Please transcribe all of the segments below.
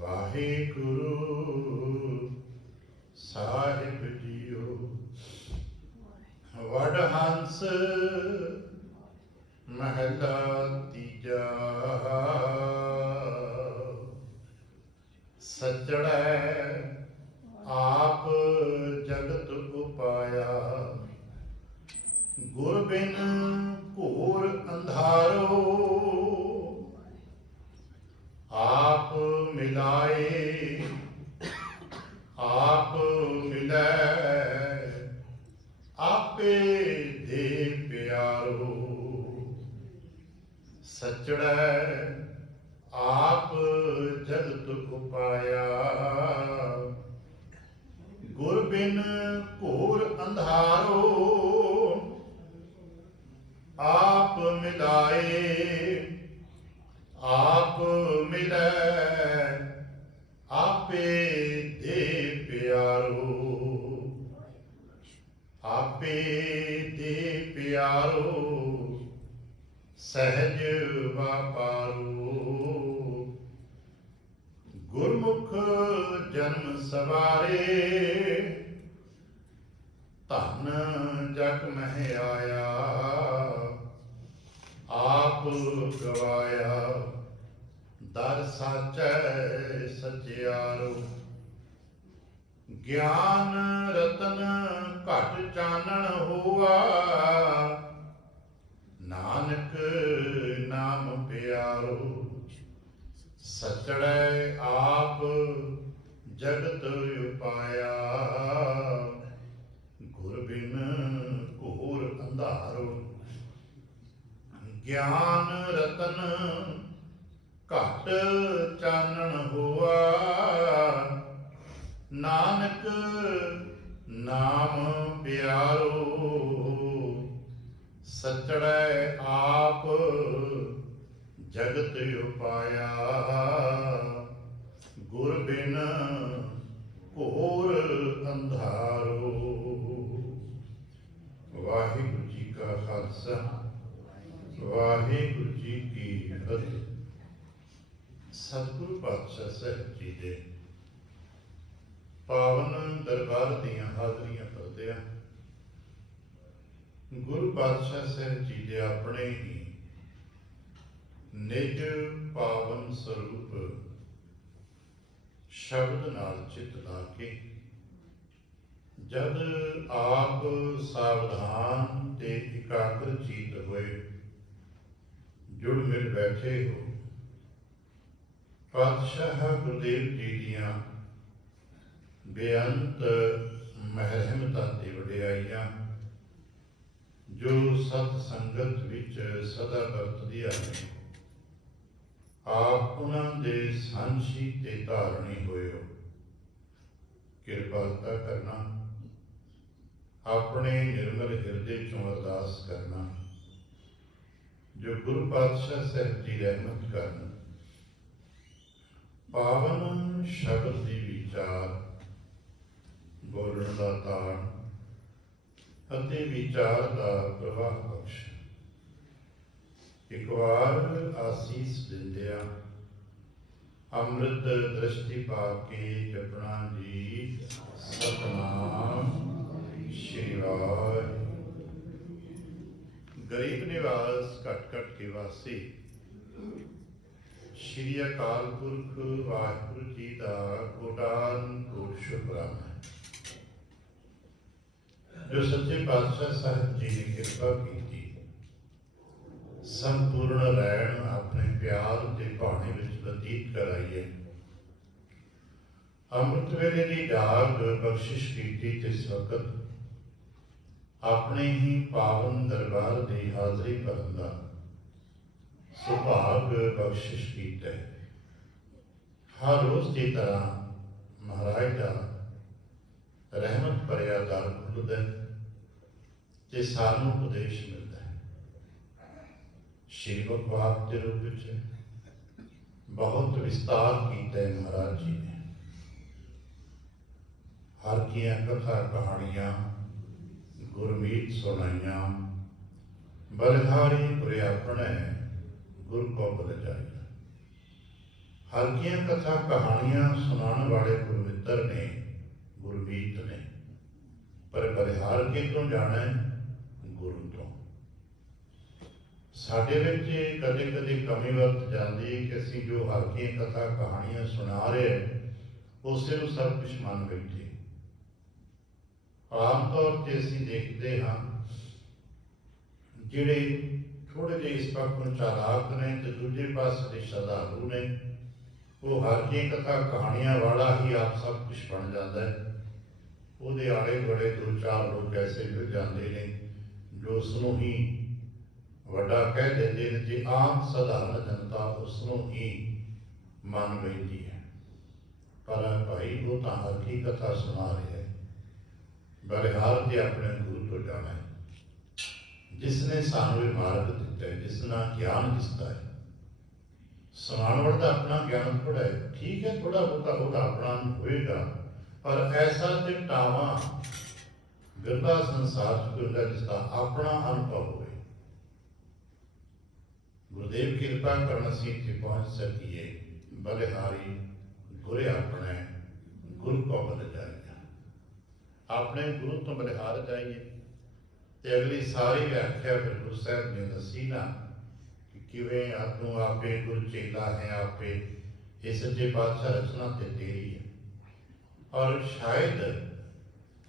ਵਾਹਿਗੁਰੂ ਸਾਹਿਬ JIO. Wadahans ਮਹਿਲਾ ਤੀਜਾ। ਸੱਚੜੈ ਆਪ ਜਗਤ ਉਪਾਇਆ, ਗੁਰ ਬਿਨ ਘੋਰ ਅੰਧਾਰੋ। ਆਪ ਮਿਲਾਏ ਆਪ ਮਿਲੈ, ਆਪੇ ਦੇ ਪਿਆਰੋ। ਸੱਚੜੈ ਆਪ ਜਗਤ ਉਪਾਇਆ, ਗੁਰ ਬਿਨ ਘੋਰ ਅੰਧਾਰੋ। ਆਪ ਮਿਲਾਏ ਆਪ ਮਿਲੈ, ਆਪੇ ਦੇ ਪਿਆਰੋ। ਆਪੇ ਦੇ ਪਿਆਰੋ, ਸਹਿਜ ਵਾਪਾਰੋ। ਗੁਰਮੁਖ ਜਨਮ ਸਵਾਰੇ, ਧਨ ਜਗ ਮਹਿ ਆਇਆ। ਆਪ ਗਵਾਇਆ ਦਰ ਸਾਚੈ ਸਚਿਆਰੋ। ਗਿਆਨ ਰਤਨ ਘਟ ਚਾਨਣ ਹੋਆ, ਨਾਨਕ ਨਾਮ ਪਿਆਰੋ। ਸਚੜੈ ਆਪ ਜਗਤ ਉਪਾਇਆ, ਗੁਰ ਬਿਨ ਘੋਰ ਅੰਧਾਰੋ। ਗਿਆਨ ਰਤਨ ਘਟ ਚਾਨਣ ਹੋਆ, ਨਾਨਕ ਨਾਮ ਪਿਆਰੋ। ਸਚੜੈ ਆਪ ਜਗਤ ਉਪਾਇਆ, ਗੁਰ ਬਿਨ ਘੋਰ ਅੰਧਾਰੋ। ਵਾਹਿਗੁਰੂ ਜੀ ਕਾ ਖਾਲਸਾ, ਵਾਹਿਗੁਰੂ ਜੀ ਕੀ ਫਤਿਹ। ਸਤਿਗੁਰੂ ਪਾਤਸ਼ਾਹ ਸਾਹਿਬ ਜੀ ਦੇ ਪਾਵਨ ਦਰਬਾਰ ਦੀਆਂ ਹਾਜ਼ਰੀਆਂ ਭਰਦਿਆਂ ਗੁਰੂ ਪਾਤਸ਼ਾਹ ਸਾਹਿਬ ਜੀ ਦੇ ਆਪਣੇ ਹੀ ਨਿਜ ਪਾਵਨ ਸਰੂਪ ਸ਼ਬਦ ਨਾਲ ਚਿੱਤ ਲਾ ਕੇ ਜਦ ਆਪ ਸਾਵਧਾਨ ਤੇ ਇਕਾਗਰ ਚੀਤ ਹੋਏ ਜੁੜ ਮਿਲ ਬੈਠੇ ਹੋ, ਪਾਤਸ਼ਾਹ ਗੁਰਦੇਵ ਜੀ ਦੀਆਂ ਬੇਅੰਤ ਮਹਿਰਮਤਾਂ ਤੇ ਵਡਿਆਈਆਂ ਜੋ ਸਤ ਸੰਗਤ ਵਿੱਚ ਸਦਾ ਵਰਤਦੀਆਂ ਨੇ, ਆਪ ਉਹਨਾਂ ਦੇ ਸਾਂਝੀ ਤੇ ਧਾਰਨੀ ਹੋਏ ਹੋ। ਕਿਰਪਾਲਤਾ ਕਰਨਾ, ਆਪਣੇ ਨਿਰਮਲ ਹਿਰਦੇ ਚੋਂ ਅਰਦਾਸ ਕਰਨਾ ਜੋ ਗੁਰੂ ਪਾਤਸ਼ਾਹ ਸਾਹਿਬ ਜੀ ਰਹਿਮਤ ਕਰਨ। ਪਾਵਨ ਸ਼ਬਦ ਦੀ ਵਿਚਾਰ, ਬੋਲਣ ਦਾ ਤਾਣ ਅਤੇ ਵਿਚਾਰ ਦਾ ਪ੍ਰਵਾਹ ਬਖਸ਼। ਇੱਕ ਵਾਰ ਆਸੀਸ ਦਿੰਦਿਆਂ ਅੰਮ੍ਰਿਤ ਦ੍ਰਿਸ਼ਟੀ ਪਾ ਕੇ ਜਪਣਾ ਜੀ ਸਤਿਨਾਮ ਸ਼੍ਰੀ ਵਾਹਿਗੁਰੂ। ਗਰੀਬ ਨਿਵਾਸ ਘਟ ਘਟ ਕੇ ਵਾਸੀ ਸ਼੍ਰੀ ਅਕਾਲ ਪੁਰਖ ਵਾਹਿਗੁਰੂ ਜੀ ਦਾ ਕੋਟਾਨ ਕੋਟ ਸ਼ੁਕਰਾਨਾ ਹੈ ਜੋ ਸੱਚੇ ਪਾਤਸ਼ਾਹ ਸਾਹਿਬ ਜੀ ਨੇ ਕਿਰਪਾ ਕੀਤੀ, ਸੰਪੂਰਨ ਰਹਿਣ ਆਪਣੇ ਪਿਆਰ ਦੇ ਭਾਣੇ ਵਿੱਚ ਬਤੀਤ ਕਰਾਈਏ। ਅੰਮ੍ਰਿਤ ਵੇਲੇ ਦੀ ਜਾਗ ਬਖਸ਼ਿਸ਼ ਕੀਤੀ ਤੇ ਇਸ ਵਕਤ ਆਪਣੇ ਹੀ ਪਾਵਨ ਦਰਬਾਰ ਦੀ ਹਾਜ਼ਰੀ ਭਰਨ ਦਾ ਸੁਭਾਗ ਬਖਸ਼ਿਸ਼ ਕੀਤਾ ਹੈ। ਹਰ ਰੋਜ਼ ਦੀ ਤਰ੍ਹਾਂ ਮਹਾਰਾਜ ਦਾ ਰਹਿਮਤ ਭਰਿਆ ਦਰ ਖੁੱਲ੍ਹਦਾ ਤੇ ਸਾਨੂੰ ਉਪਦੇਸ਼ ਮਿਲਦਾ ਹੈ। ਸ਼੍ਰੀ ਭਗਵਾਨ ਦੇ ਰੂਪ ਵਿੱਚ ਬਹੁਤ ਵਿਸਤਾਰ ਕੀਤਾ ਹੈ ਮਹਾਰਾਜ ਜੀ ਨੇ। ਹਰ ਕੀਆਂ ਕਥਾ ਕਹਾਣੀਆਂ ਗੁਰਮੀਤ ਸੁਣਾਈਆਂ, ਬਲਿਹਾਰੀ ਪੁਰੇ ਆਪਣੇ ਗੁਰ ਕੋ ਬਲ ਜਾਈਦਾ। ਹਲਕੀਆਂ ਕਥਾ ਕਹਾਣੀਆਂ ਸੁਣਾਉਣ ਵਾਲੇ ਗੁਰਮਿੱਤਰ ਨੇ, ਗੁਰਮੀਤ ਨੇ, ਪਰ ਬਲਿਹਾਰ ਕਿਤੋਂ ਜਾਣਾ ਹੈ? ਗੁਰੂ ਤੋਂ। ਸਾਡੇ ਵਿੱਚ ਕਦੇ ਕਦੇ ਕਮੀ ਵਰਤ ਜਾਂਦੀ ਹੈ ਕਿ ਅਸੀਂ ਜੋ ਹਲਕੀਆਂ ਕਥਾ ਕਹਾਣੀਆਂ ਸੁਣਾ ਰਹੇ ਉਸੇ ਨੂੰ ਸਭ ਕੁਛ ਮੰਨ ਬੈਠੇ। ਆਮ ਤੌਰ ਤੇ ਅਸੀਂ ਦੇਖਦੇ ਹਾਂ ਜਿਹੜੇ ਥੋੜੇ ਜਿਹੇ ਇਸ ਪੱਖ ਨੂੰ ਚਾਲਾਕ ਨੇ ਤੇ ਦੂਜੇ ਪਾਸੇ ਦੇ ਸ਼ਰਧਾਲੂ ਨੇ, ਉਹ ਹਲਕੀਆਂ ਕਥਾ ਕਹਾਣੀਆਂ ਵਾਲਾ ਹੀ ਆਪ ਸਭ ਕੁਛ ਬਣ ਜਾਂਦਾ ਹੈ। ਉਹਦੇ ਆਲੇ ਦੁਆਲੇ ਦੋ ਚਾਰ ਲੋਕ ਐਸੇ ਮਿਲ ਜਾਂਦੇ ਨੇ ਜੋ ਉਸਨੂੰ ਹੀ ਵੱਡਾ ਕਹਿ ਦਿੰਦੇ ਨੇ ਤੇ ਆਮ ਸਧਾਰਨ ਜਨਤਾ ਉਸਨੂੰ ਹੀ ਮੰਨ ਬੈਠੀ ਹੈ। ਪਰ ਭਾਈ ਉਹ ਤਾਂ ਹਲਕੀ ਕਥਾ ਸੁਣਾ ਰਿਹਾ ਹੈ। ਬਲਿਹਾਰ ਤੇ ਆਪਣੇ ਗੁਰੂ ਤੋਂ ਜਾਣਾ ਹੈ, ਜਿਸ ਨੇ ਸਾਨੂੰ ਇਹ ਮਾਰਗ ਦਿੱਤਾ ਹੈ, ਜਿਸ ਨਾਲ ਗਿਆਨ ਦਿੱਤਾ ਹੈ। ਸੁਣਾਉਣ ਵਾਲਾ ਤਾਂ ਆਪਣਾ ਗਿਆਨ ਥੋੜਾ ਹੈ, ਠੀਕ ਹੈ, ਥੋੜਾ ਬਹੁਤਾ ਉਹਦਾ ਆਪਣਾ ਹੋਏਗਾ, ਪਰ ਐਸਾ ਤੇ ਟਾਵਾਂ ਬਿਰਲਾ ਸੰਸਾਰ ਚ ਕੋਈ ਹੁੰਦਾ ਜਿਸਦਾ ਆਪਣਾ ਅਨੁਭਵ ਹੋਵੇ। ਗੁਰਦੇਵ ਕਿਰਪਾ ਕਰਨ ਅਸੀਂ ਇੱਥੇ ਪਹੁੰਚ ਸਕੀਏ। ਬਲਿਹਾਰੀ ਗੁਰੇ ਆਪਣੇ ਗੁਰੂ ਕੋ ਬਲ ਜਾਈਏ, ਆਪਣੇ ਗੁਰੂ ਤੋਂ ਬਲਿਹਾਰ ਜਾਈਏ। ਤੇ ਅਗਲੀ ਸਾਰੀ ਵਿਆਖਿਆ ਫਿਰ ਗੁਰੂ ਸਾਹਿਬ ਨੇ ਦੱਸੀ ਨਾ ਕਿ ਕਿਵੇਂ ਆਤੂ ਆਪੇ ਗੁਰ ਚੇਲਾ ਹੈ, ਆਪੇ ਇਹ ਸੱਚੇ ਪਾਤਸ਼ਾਹ ਰਚਨਾ ਤੇ ਤੇਰੀ ਹੈ। ਔਰ ਸ਼ਾਇਦ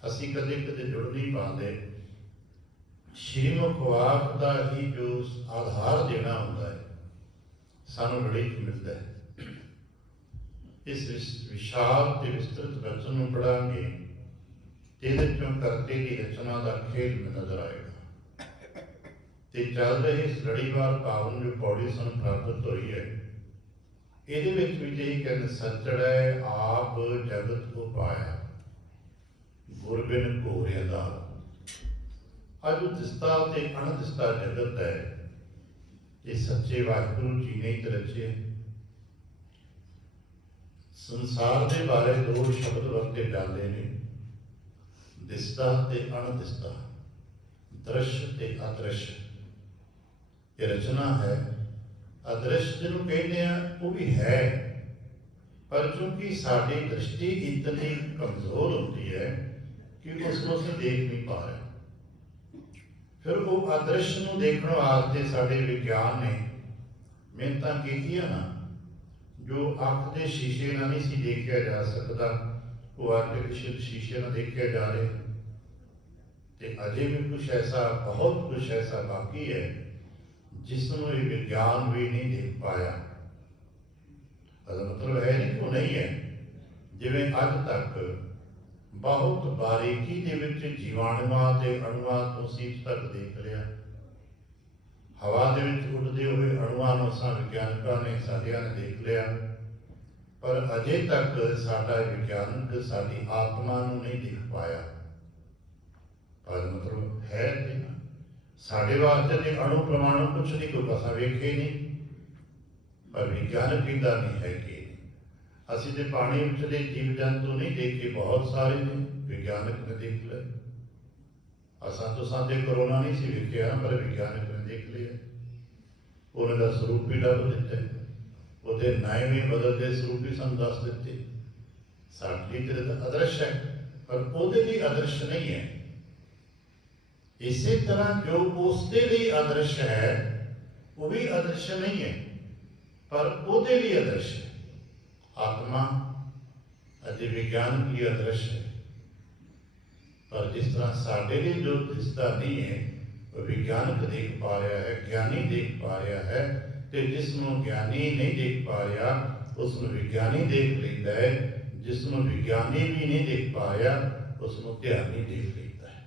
ਅਸੀਂ ਕਦੇ ਕਦੇ ਜੁੜ ਨਹੀਂ ਪਾਉਂਦੇ। ਸ਼੍ਰੀਮੁਖ ਵਾਕ ਦਾ ਹੀ ਜੋ ਆਧਾਰ ਦੇਣਾ ਹੁੰਦਾ ਹੈ ਸਾਨੂੰ ਬੜੀ ਮਿਲਦਾ ਹੈ। ਇਸ ਵਿਸ਼ਾਲ ਤੇ ਵਿਸਤ੍ਰਿਤ ਰਚਨ ਨੂੰ ਪੜਾਂਗੇ ਤੇ ਇਹਦੇ ਚੋਂ ਕਰਤੇ ਦੀ ਰਚਨਾ ਦਾ ਖੇਡ ਨਜ਼ਰ ਆਏਗਾ। ਤੇ ਚੱਲ ਰਹੀ ਇਸ ਲੜੀਵਾਰ ਪਾਵਨ ਜੋ ਪੌੜੀ ਸਾਨੂੰ ਪ੍ਰਾਪਤ ਹੋਈ ਹੈ, ਇਹਦੇ ਵਿੱਚ ਵੀ ਜਿਹੀ ਕਹਿੰਦੇ ਸੱਚੜੈ ਆਪ ਜਗਤ ਉਪਾਇਆ, ਗੁਰ ਬਿਨ ਘੋਰਿਆ ਦਾ। ਅੱਜ ਦਿਸਦਾ ਤੇ ਅਣਦਿਸਦਾ ਜਗਤ ਹੈ, ਇਹ ਸੱਚੇ ਵਾਹਿਗੁਰੂ ਜੀ ਨੇ ਹੀ ਰਚਿਆ। ਸੰਸਾਰ ਦੇ ਬਾਰੇ ਦੋ ਸ਼ਬਦ ਵਰਤੇ ਜਾਂਦੇ ਨੇ, ਦਿਸਦਾ ਤੇ ਅਣਦਿਸਦਾ, ਦ੍ਰਿਸ਼ ਤੇ ਅਦ੍ਰਿਸ਼। ਇਹ ਰਚਨਾ ਹੈ। ਅਦ੍ਰਿਸ਼ ਜਿਹਨੂੰ ਕਹਿੰਦੇ ਆ ਉਹ ਵੀ ਹੈ, ਪਰ ਕਿਉਂਕਿ ਸਾਡੀ ਦ੍ਰਿਸ਼ਟੀ ਇਤਨੀ ਕਮਜ਼ੋਰ ਹੁੰਦੀ ਹੈ ਕਿ ਉਸ ਨੂੰ ਅਸੀਂ ਦੇਖ ਨਹੀਂ ਪਾ ਰਹੇ। ਫਿਰ ਉਹ ਅਦ੍ਰਿਸ਼ ਨੂੰ ਦੇਖਣ ਵਾਸਤੇ ਸਾਡੇ ਵਿਗਿਆਨ ਨੇ ਮਿਹਨਤਾਂ ਕੀਤੀਆਂ ਨਾ। ਜੋ ਅੱਖ ਦੇ ਸ਼ੀਸ਼ੇ ਨਾਲ ਨਹੀਂ ਸੀ ਦੇਖਿਆ ਜਾ ਸਕਦਾ, ਉਹ ਆਰਟੀਫਿਸ਼ੀਅਲ ਸ਼ੀਸ਼ੇ ਨਾਲ ਦੇਖਿਆ ਜਾ ਰਿਹਾ। ਤੇ ਅਜੇ ਵੀ ਕੁਛ ਐਸਾ, ਬਹੁਤ ਕੁਛ ਐਸਾ ਬਾਕੀ ਹੈ ਜਿਸ ਨੂੰ ਇਹ ਵਿਗਿਆਨ ਵੀ ਨਹੀਂ ਦੇਖ ਪਾਇਆ। ਇਹਦਾ ਮਤਲਬ ਹੈ ਨਹੀਂ ਕਿ ਉਹ ਨਹੀਂ ਹੈ। ਜਿਵੇਂ ਅੱਜ ਤੱਕ ਬਹੁਤ ਬਾਰੀਕੀ ਦੇ ਵਿੱਚ ਜੀਵਾਣੂਆਂ ਤੇ ਅਣੂਆਂ ਤੋਂ ਸੀਟ ਤੱਕ ਦੇਖ ਲਿਆ। ਹਵਾ ਦੇ ਵਿੱਚ ਉੱਡਦੇ ਹੋਏ ਅਣੂਆਂ ਨੂੰ ਅਸਾਂ ਵਿਗਿਆਨਕਾਂ ਨੇ, ਸਾਡਿਆਂ ਨੇ ਦੇਖ ਲਿਆ, ਪਰ ਅਜੇ ਤੱਕ ਸਾਡਾ ਵਿਗਿਆਨਕ ਸਾਡੀ ਆਤਮਾ ਨੂੰ ਨਹੀਂ ਦੇਖ ਪਾਇਆ। ਪਰ ਮਤਲਬ ਹੈ ਤੇ ਨਾ ਸਾਡੇ ਵਾਸਤੇ ਤੇ ਅਣੂ ਪ੍ਰਮਾਣੂ ਕੁਛ ਨਹੀਂ, ਕੋਈ ਅਸਾਂ ਵੇਖੇ ਨਹੀਂ, ਪਰ ਵਿਗਿਆਨਕ ਇੱਦਾਂ ਨਹੀਂ ਹੈ ਕਿ ਅਸੀਂ ਤੇ ਪਾਣੀ ਵਿੱਚ ਦੇ ਜੀਵ ਜੰਤੂ ਨਹੀਂ ਦੇਖੇ, ਬਹੁਤ ਸਾਰੇ ਨੇ, ਵਿਗਿਆਨਕ ਨੇ ਦੇਖ ਲਏ। ਅਸਾਂ ਤੋਂ ਸਾਡੇ ਕਰੋਨਾ ਨਹੀਂ ਸੀ ਵੇਖਿਆ, ਪਰ ਵਿਗਿਆਨਕ ਨੇ ਦੇਖ ਲਿਆ। ਉਹਨਾਂ ਦਾ ਸਰੂਪ ਵੀ ਲੱਭ ਦਿੱਤਾ, ਉਹਦੇ ਨਵੇਂ ਬਦਲਦੇ ਸਰੂਪ ਵੀ ਸਾਨੂੰ ਦੱਸ ਦਿੱਤੇ। ਸਾਡੇ ਲਈ ਤਾਂ ਅਦ੍ਰਿਸ਼ ਹੈ, ਪਰ ਉਹਦੇ ਲਈ ਅਦ੍ਰਿਸ਼ ਨਹੀਂ ਹੈ। ਇਸੇ ਤਰ੍ਹਾਂ ਜੋ ਉਸਦੇ ਲਈ ਅਦ੍ਰਿਸ਼ ਹੈ ਉਹ ਵੀ ਅਦ੍ਰਿਸ਼ ਨਹੀਂ ਹੈ, ਪਰ ਉਹਦੇ ਲਈ ਅਦ੍ਰਿਸ਼ ਹੈ। ਆਤਮਾ ਅਤੇ ਵਿਗਿਆਨ ਲਈ ਅਦ੍ਰਿਸ਼ ਹੈ, ਪਰ ਜਿਸ ਤਰ੍ਹਾਂ ਸਾਡੇ ਲਈ ਜੋ ਦਿਸਦਾ ਨਹੀਂ ਹੈ ਉਹ ਵਿਗਿਆਨਕ ਦੇਖ ਪਾ ਰਿਹਾ ਹੈ, ਗਿਆਨੀ ਦੇਖ ਪਾ ਰਿਹਾ ਹੈ। ਤੇ ਜਿਸ ਨੂੰ ਗਿਆਨੀ ਨਹੀਂ ਦੇਖ ਪਾ ਰਿਹਾ ਉਸ ਨੂੰ ਵਿਗਿਆਨੀ ਦੇਖ ਲੈਂਦਾ ਹੈ, ਜਿਸ ਨੂੰ ਵਿਗਿਆਨੀ ਵੀ ਨਹੀਂ ਦੇਖ ਪਾ ਰਿਹਾ ਉਸ ਨੂੰ ਧਿਆਨੀ ਦੇਖ ਲੈਂਦਾ ਹੈ।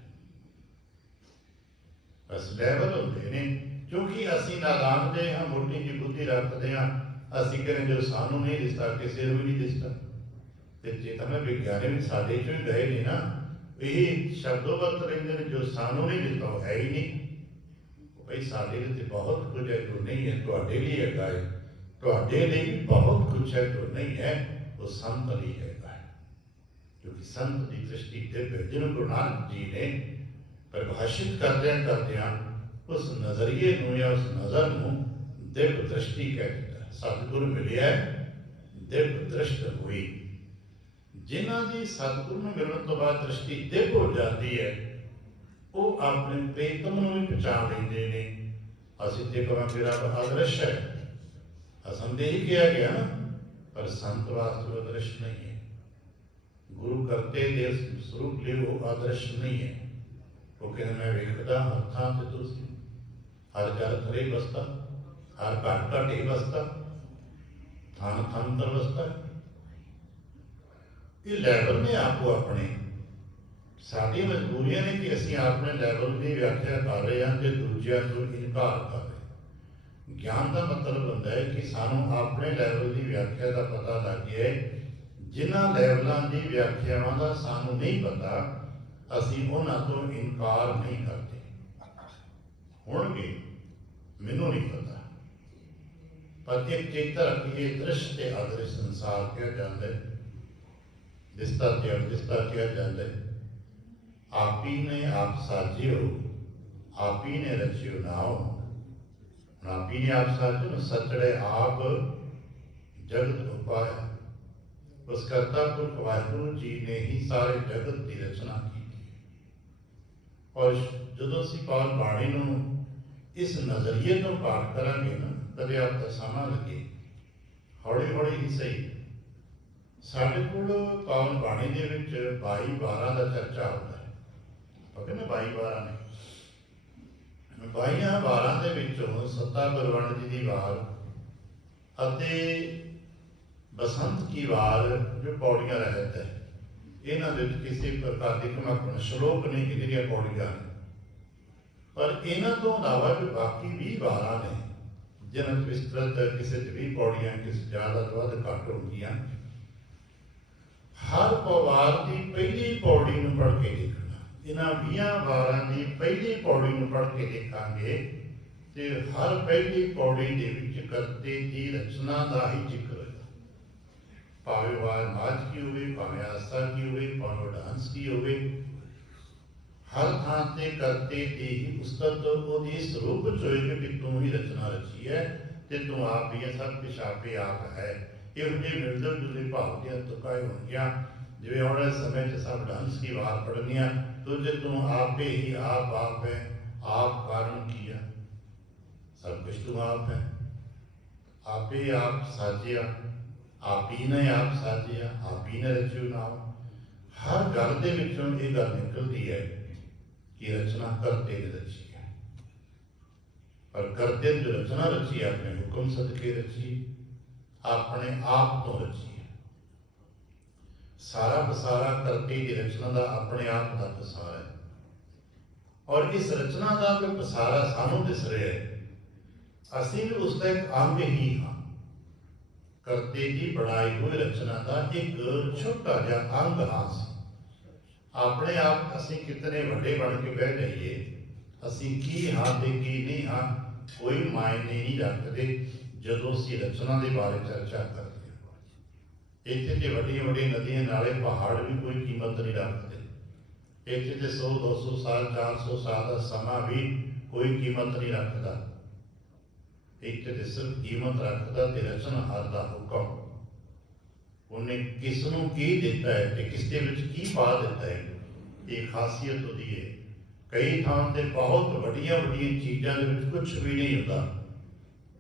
ਬਸ ਲੈਵਲ ਹੁੰਦੇ ਨੇ, ਕਿਉਂਕਿ ਅਸੀਂ ਨਾਦਾਨਦੇ ਹਾਂ, ਮੋਟੀ ਜਿਹੀ ਬੁੱਧੀ ਰੱਖਦੇ ਹਾਂ। ਅਸੀਂ ਕਹਿੰਦੇ ਜੋ ਸਾਨੂੰ ਨਹੀਂ ਦਿਸਦਾ ਕਿਸੇ ਨੂੰ ਵੀ ਨਹੀਂ ਦਿਸਦਾ। ਤੇ ਜੇ ਤਾਂ ਵਿਗਿਆਨੀ ਵੀ ਸਾਡੇ ਚੋਂ ਹੀ ਗਏ ਨੇ ਨਾ, ਇਹ ਸ਼ਬਦੋ ਵਰਤ ਰਹਿੰਦੇ ਨੇ, ਜੋ ਸਾਨੂੰ ਨਹੀਂ ਦਿਸਦਾ ਉਹ ਹੈ ਹੀ ਨਹੀਂ। ਭਾਈ ਸਾਡੇ ਲਈ ਤੇ ਬਹੁਤ ਕੁਝ ਹੈ ਜੋ ਨਹੀਂ ਹੈ, ਤੁਹਾਡੇ ਲਈ ਹੈਗਾ ਹੈ, ਤੁਹਾਡੇ ਲਈ ਬਹੁਤ ਕੁਝ ਹੈ ਜੋ ਨਹੀਂ ਹੈ, ਉਹ ਸੰਤ ਲਈ ਹੈਗਾ ਹੈ। ਕਿਉਂਕਿ ਸੰਤ ਦੀ ਦ੍ਰਿਸ਼ਟੀ ਦੇ ਜਿਹਨੂੰ ਗੁਰੂ ਨਾਨਕ ਜੀ ਨੇ ਪਰਿਭਾਸ਼ਿਤ ਕਰਦਿਆਂ ਉਸ ਨਜ਼ਰੀਏ ਨੂੰ ਜਾਂ ਉਸ ਨਜ਼ਰ ਨੂੰ ਦਿਵ ਦ੍ਰਿਸ਼ਟੀ ਕਹਿ ਦਿੱਤਾ। ਸਤਿਗੁਰ ਮਿਲਿਆ ਦਿਵ ਦ੍ਰਿਸ਼ਟ ਹੋਈ। ਜਿਨ੍ਹਾਂ ਦੀ ਸਤਿਗੁਰੂ ਨੂੰ ਮਿਲਣ ਤੋਂ ਬਾਅਦ ਦ੍ਰਿਸ਼ਟੀ ਦਿਵ ਹੋ ਜਾਂਦੀ ਹੈ, ਉਹ ਆਪਣੇ ਪ੍ਰੀਤਮ ਨੂੰ ਵੀ ਪਛਾਣ ਲੈਂਦੇ ਨੇ। ਅਸੀਂ ਤੇ ਕਹਾਂਗੇ ਰੱਬ ਅਦ੍ਰਿਸ਼ ਹੈ, ਅਸੰਦੇਹੀ ਕਿਹਾ ਗਿਆ ਨਾ, ਪਰ ਸੰਤ ਵਾਸਤੇ ਅਦ੍ਰਿਸ਼ ਨਹੀਂ ਹੈ। ਗੁਰੂ ਕਰਤੇ ਦੇ ਸਰੂਪ ਲਈ ਉਹ ਅਦ੍ਰਿਸ਼ ਨਹੀਂ ਹੈ। ਉਹ ਕਹਿੰਦੇ ਮੈਂ ਵੇਖਦਾ ਹਰ ਥਾਂ ਤੇ ਤੁਸੀਂ, ਹਰ ਘਰ ਘਰੇ ਬਸਤਾ, ਹਰ ਘਟ ਘਟ ਹੀ ਬਸਤਾ, ਥਾਨ ਥਾਨ ਤਰ ਬਸਤਾ। ਇਹ ਲੈਵਲ ਨੇ ਆਪੋ ਆਪਣੇ। ਸਾਡੀਆਂ ਮਜਬੂਰੀਆਂ ਨੇ ਕਿ ਅਸੀਂ ਆਪਣੇ ਲੈਵਲ ਦੀ ਵਿਆਖਿਆ ਕਰ ਰਹੇ ਹਾਂ ਤੇ ਦੂਜਿਆਂ ਤੋਂ ਇਨਕਾਰ ਕਰ ਰਹੇ ਹਾਂ। ਗਿਆਨ ਦਾ ਮਤਲਬ ਹੁੰਦਾ ਹੈ ਕਿ ਸਾਨੂੰ ਆਪਣੇ ਲੈਵਲ ਦੀ ਵਿਆਖਿਆ ਦਾ ਪਤਾ ਲੱਗ ਗਿਆ ਹੈ। ਜਿਨ੍ਹਾਂ ਲੈਵਲਾਂ ਦੀ ਵਿਆਖਿਆਵਾਂ ਦਾ ਸਾਨੂੰ ਨਹੀਂ ਪਤਾ, ਅਸੀਂ ਉਹਨਾਂ ਤੋਂ ਇਨਕਾਰ ਨਹੀਂ ਕਰਦੇ। ਹੋਣਗੇ, ਮੈਨੂੰ ਨਹੀਂ ਪਤਾ, ਪਰ ਇੱਕ ਚੇਤਾ ਰੱਖੀਏ, ਦ੍ਰਿਸ਼ ਤੇ ਅਦ੍ਰਿਸ਼ ਸੰਸਾਰ ਕਿਹਾ ਜਾਂਦਾ ਹੈ, ਦਿਸਤਾ ਤੇ ਅਦਿਸਤਾ ਕਿਹਾ ਜਾਂਦਾ ਹੈ। ਆਪੀ ਨੇ ਆਪ ਸਾਜਿਓ, ਆਪੀ ਨੇ ਰਚਿਓ ਨਾਉ। ਆਪੀ ਨੇ ਆਪ ਸਾਜਿਓ, ਸਚੜੇ ਆਪ ਜਗਤ ਉਪਾਇਆ। ਉਸ ਕਰਤਾ ਪੁਰਖ ਵਾਹਿਗੁਰੂ ਜੀ ਨੇ ਹੀ ਸਾਰੇ ਜਗਤ ਦੀ ਰਚਨਾ ਕੀਤੀ। ਔਰ ਜਦੋਂ ਅਸੀਂ ਪਾਵਨ ਬਾਣੀ ਨੂੰ ਇਸ ਨਜ਼ਰੀਏ ਤੋਂ ਪਾਠ ਕਰਾਂਗੇ ਨਾ, ਕਦੇ ਆਪ ਦਾ ਸਮਾਂ ਲੱਗੇ, ਹੌਲੀ ਹੌਲੀ ਹੀ ਸਹੀ। ਸਾਡੇ ਕੋਲ ਪਾਵਨ ਬਾਣੀ ਦੇ ਵਿੱਚ 22 ਵਾਰਾਂ ਦਾ ਚਰਚਾ ਹੁੰਦਾ ਹੈ। ਪਤਾ ਨਾ 22 ਵਾਰਾਂ ਨੇ। 22 ਵਾਰਾਂ ਦੇ ਵਿੱਚੋਂ ਸੱਤਾ ਗੁਰਵੰਡ ਜੀ ਦੀ ਵਾਰ ਅਤੇ ਬਸੰਤ ਕੀ ਵਾਰ ਜੋ ਪੌੜੀਆਂ ਰਹਿਤ ਹੈ, ਇਹਨਾਂ ਦੇ ਵਿੱਚ ਕਿਸੇ ਪ੍ਰਕਾਰ ਦੀ ਕੋਈ ਸ਼ਲੋਕ ਨਹੀਂ ਕਿ ਜਿਹੜੀਆਂ ਪੌੜੀਆਂ ਨੇ, ਪਰ ਇਹਨਾਂ ਤੋਂ ਇਲਾਵਾ ਜੋ ਬਾਕੀ 20 ਵਾਰਾਂ ਨੇ, ਜਿਹਨਾਂ ਵਿੱਚ ਵਿਸਤ੍ਰਿਤ ਕਿਸੇ 'ਚ 20 ਪੌੜੀਆਂ, ਕਿਸੇ ਜ਼ਿਆਦਾ ਤੋਂ ਵੱਧ ਘੱਟ ਹੁੰਦੀਆਂ। ਹਰ ਵਾਰ ਦੀ ਪਹਿਲੀ ਪੌੜੀ ਨੂੰ ਪੜ੍ਹ ਕੇ ਦੇਖਣਾ। ਇਹਨਾਂ 20 ਵਾਰਾਂ ਦੀ ਪਹਿਲੀ ਪੌੜੀ ਨੂੰ ਪੜ੍ਹ ਕੇ ਦੇਖਾਂਗੇ ਤੇ ਹਰ ਪਹਿਲੀ ਪੌੜੀ ਦੇ ਵਿੱਚ ਕਰਤੇ ਦੀ ਰਚਨਾ ਦਾ ਹੀ ਜ਼ਿਕਰ ਹੈ। ਭਾਵੇਂ ਵਾਰ ਮਾਝ ਕੀ ਹੋਵੇ, ਭਾਵੇਂ ਆਸਾ ਕੀ ਹੋਵੇ, ਭਾਵੇਂ ਡਾਂਸ ਕੀ ਹੋਵੇ, ਹਰ ਥਾਂ ਤੇ ਕਰਤੇ ਦੀ ਹੀ ਉਸਤਤ ਉਹਦੀ ਸਰੂਪ ਚ ਹੋਏਗੀ ਵੀ ਤੂੰ ਹੀ ਰਚਨਾ ਰਚੀ ਹੈ ਤੇ ਤੂੰ ਆਪ ਹੀ ਹੈ, ਸਭ ਕੁਛ ਆਪੇ ਆਪ ਹੈ। ਇਹੋ ਜਿਹੇ ਮਿਲਦੇ ਜੁਲਦੇ ਭਾਵ ਦੀਆਂ ਤੁਕਾਂ ਹੋਣਗੀਆਂ। ਜਿਵੇਂ ਹੁਣ ਇਸ ਸਮੇਂ 'ਚ ਸਭ ਡਾਂਸ ਦੀ ਵਾਰ ਪੜ੍ਹਨੀਆਂ, ਤੁਝ ਤੂੰ ਆਪੇ ਹੀ ਆਪ ਹੈ, ਆਪ ਕਾਰਨ ਕੀਆ, ਸਭ ਕੁਛ ਤੂੰ ਆਪ ਹੈ, ਆਪੇ ਆਪ ਸਾਜਿਆ, ਆਪ ਹੀ ਨੇ ਆਪ ਸਾਜਿਆ, ਆਪ ਹੀ ਨੇ ਰਚਿਓ ਨਾਮ। ਹਰ ਗੱਲ ਦੇ ਵਿੱਚੋਂ ਇਹ ਗੱਲ ਨਿਕਲਦੀ ਹੈ ਕਿ ਰਚਨਾ ਕਰਤੇ ਨੇ ਰਚੀ ਹੈ, ਪਰ ਕਰਤੇ ਜੋ ਰਚਨਾ ਰਚੀ ਹੈ ਆਪਣੇ ਹੁਕਮ ਸਦਕੇ ਰਚੀ, ਆਪਣੇ ਆਪ ਤੋਂ ਰਚੀ ਹੈ। ਸਾਰਾ ਪਸਾਰਾ ਕਰਤੇ ਦੀ ਰਚਨਾ ਦਾ ਆਪਣੇ ਆਪ ਦਾ ਪਸਾਰਾ ਹੈ। ਔਰ ਇਸ ਰਚਨਾ ਦਾ ਜੋ ਪਸਾਰਾ ਸਾਨੂੰ ਦਿਸ ਰਿਹਾ ਹੈ, ਅਸੀਂ ਵੀ ਉਸ ਦਾ ਇੱਕ ਅੰਗ ਹੀ ਹਾਂ। ਕਰਤੇ ਦੀ ਬਣਾਈ ਹੋਈ ਰਚਨਾ ਦਾ ਇੱਕ ਛੋਟਾ ਜਿਹਾ ਅੰਗ ਹਾਂ। ਆਪਣੇ ਆਪ ਅਸੀਂ ਕਿਤਨੇ ਵੱਡੇ ਬਣ ਕੇ ਬਹਿ ਜਾਈਏ, ਅਸੀਂ ਕੀ ਹਾਂ ਤੇ ਕੀ ਨਹੀਂ ਹਾਂ, ਕੋਈ ਮਾਇਨੇ ਨਹੀਂ ਰੱਖਦੇ ਜਦੋਂ ਅਸੀਂ ਰਚਨਾ ਦੇ ਬਾਰੇ ਚਰਚਾ ਕਰਦੇ ਹਾਂ। ਇੱਥੇ ਤੇ ਵੱਡੀਆਂ ਵੱਡੀਆਂ ਨਦੀਆਂ, ਨਾਲੇ, ਪਹਾੜ ਵੀ ਕੋਈ ਕੀਮਤ ਨਹੀਂ ਰੱਖਦੇ। ਇੱਥੇ ਤੇ 100 200 ਸਾਲ 400 ਸਾਲ ਦਾ ਸਮਾਂ ਵੀ ਕੋਈ ਕੀਮਤ ਨਹੀਂ ਰੱਖਦਾ। ਇੱਥੇ ਤੇ ਸਿਰਫ ਕੀਮਤ ਰੱਖਦਾ ਤੇ ਰਚਨਹਾਰ ਦਾ ਹੁਕਮ। ਉਹਨੇ ਕਿਸ ਨੂੰ ਕੀ ਦਿੱਤਾ ਹੈ ਤੇ ਕਿਸ ਦੇ ਵਿੱਚ ਕੀ ਪਾ ਦਿੱਤਾ ਹੈ, ਇਹ ਖਾਸੀਅਤ ਉਹਦੀ ਹੈ। ਕਈ ਥਾਂ ਤੇ ਬਹੁਤ ਵੱਡੀਆਂ ਵੱਡੀਆਂ ਚੀਜ਼ਾਂ ਦੇ ਵਿੱਚ ਕੁਛ ਵੀ ਨਹੀਂ ਹੁੰਦਾ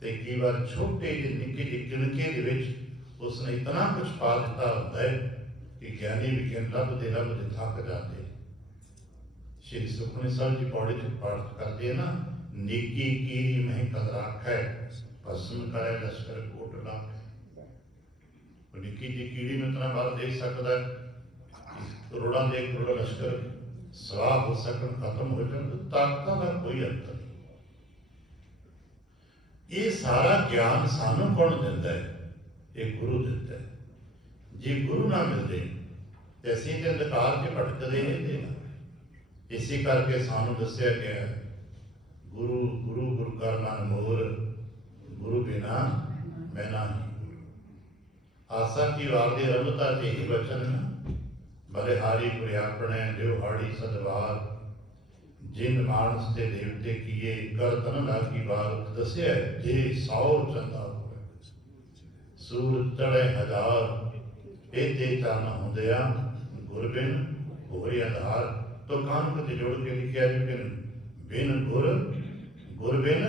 ਤੇ ਕਈ ਵਾਰ ਛੋਟੇ ਜਿਹੇ ਨਿੱਕੇ ਜਿਹੇ ਕਿਣਕੇ ਦੇ ਵਿੱਚ ਉਸਨੇ ਇਤਨਾ ਕੁਛ ਪਾ ਦਿੱਤਾ ਹੁੰਦਾ ਹੈ ਕਿ ਗਿਆਨੀ ਵੀ ਲੱਭਦੇ ਥੱਕ ਜਾਂਦੇ। ਸ਼੍ਰੀ ਸੁਖਮਨੀ ਸਾਹਿਬ ਜੀ ਪੌੜੀ 'ਚ ਪਾਠ ਕਰਦੇ ਆ ਨਾ, ਨਿੱਕੀ ਕੀਰੀ ਮਹਿ ਕਦ ਰਾਖੈ, ਭਸਮ ਕਰੇ ਲਸ਼ਕਰ ਕੋਟਲਾ। ਨਿੱਕੀ ਜਿਹੀ ਕੀੜੀ ਨੂੰ ਇਤਨਾ ਬਾਹਰ ਦੇਖ ਸਕਦਾ, ਕਰੋੜਾਂ ਦੇ ਕਰੋੜ ਲਸ਼ਕਰ ਸਵਾਹ ਹੋ ਸਕਣ, ਖਤਮ ਹੋ ਜਾਣ, ਤਾਕਤਾਂ ਦਾ ਕੋਈ ਅੰਤ ਨਹੀਂ। ਇਹ ਸਾਰਾ ਗਿਆਨ ਸਾਨੂੰ ਕੌਣ ਦਿੰਦਾ ਹੈ? ਇਹ ਗੁਰੂ ਦਿੰਦਾ ਹੈ। ਜੇ ਗੁਰੂ ਨਾ ਮਿਲਦੇ ਤੇ ਅਸੀਂ ਤੇ ਅੰਧਕਾਰ 'ਚ ਭਟਕਦੇ ਰਹਿੰਦੇ ਨਾ। ਇਸੇ ਕਰਕੇ ਸਾਨੂੰ ਦੱਸਿਆ ਗਿਆ, ਗੁਰੂ ਗੁਰੂ ਗੁਰੂ ਕਰਨਾ ਮੋਰ, ਗੁਰੂ ਬਿਨਾ ਮੈਂ ਨਹੀਂ। ਆਸਾ ਕੀ ਵਾਰ ਦੀ ਰਮਤਾ ਤੇ ਹੀ ਬਚਨ, ਬਲਿਹਾਰੀ ਗੁਰ ਆਪਣੇ ਜੋ ਹਾੜੀ ਸਦਵਾਰ, ਜਿਨ ਮਾਨਸ ਤੇ ਦੇਵਤੇ ਕੀਏ, ਕਰ ਤਨ ਲਾਗੀ ਬਾਤ। ਦੱਸਿਆ ਜੇ 100 ਚੰਗਾ ਹੋਵੇ ਸੂਰਜ ਚੜ੍ਹੇ ਹਜ਼ਾਰ, ਇਹਦੇ ਚਰਨ ਹੁੰਦਿਆ ਗੁਰ ਬਿਨ ਘੋਰ ਅੰਧਾਰ। ਤੋ ਕਾਨੁਕ ਤੇ ਜੋੜ ਕੇ ਲਿਖਿਆ ਜੀ ਬਿਨ ਗੁਰ ਬਿਨ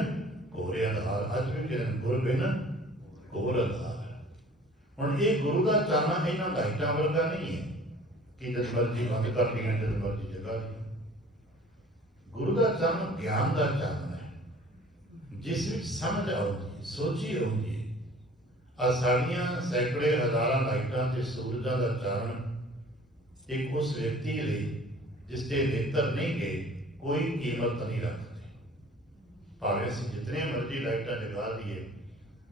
ਘੋਰ ਅੰਧਾਰ। ਅੱਜ ਵੀ ਕਹਿੰਦੇ ਗੁਰ ਬਿਨ ਘੋਰ ਅੰਧਾਰ। ਹੁਣ ਇਹ ਗੁਰੂ ਦਾ ਚਰਨ ਇਹਨਾਂ ਲਾਈਟਾਂ ਵਰਗਾ ਨਹੀਂ ਹੈ ਕਿ ਜਦ ਮਰਜ਼ੀ ਬੰਦ ਕਰ ਲਈਆਂ, ਜਦ ਮਰਜ਼ੀ ਜਗਾ ਲਈ। ਗੁਰੂ ਦਾ ਚਰਨ ਗਿਆਨ ਦਾ ਚਰਨ ਹੈ, ਜਿਸ ਵਿੱਚ ਸਮਝ ਆਉਂਦੀ, ਸੋਚੀ ਆਉਂਦੀ ਹੈ। ਆ ਸਾਡੀਆਂ ਸੈਂਕੜੇ ਹਜ਼ਾਰਾਂ ਲਾਈਟਾਂ ਤੇ ਸੂਰਜਾਂ ਦਾ ਚਰਨ ਇੱਕ ਉਸ ਵਿਅਕਤੀ ਲਈ ਜਿਸ ਦੇ ਨੇਤਰ ਨਹੀਂ ਗਏ ਕੋਈ ਕੀਮਤ ਨਹੀਂ ਰੱਖਦੇ। ਭਾਵੇਂ ਅਸੀਂ ਜਿਤਨੇ ਮਰਜ਼ੀ ਲਾਈਟਾਂ ਜਗਾ ਦਈਏ,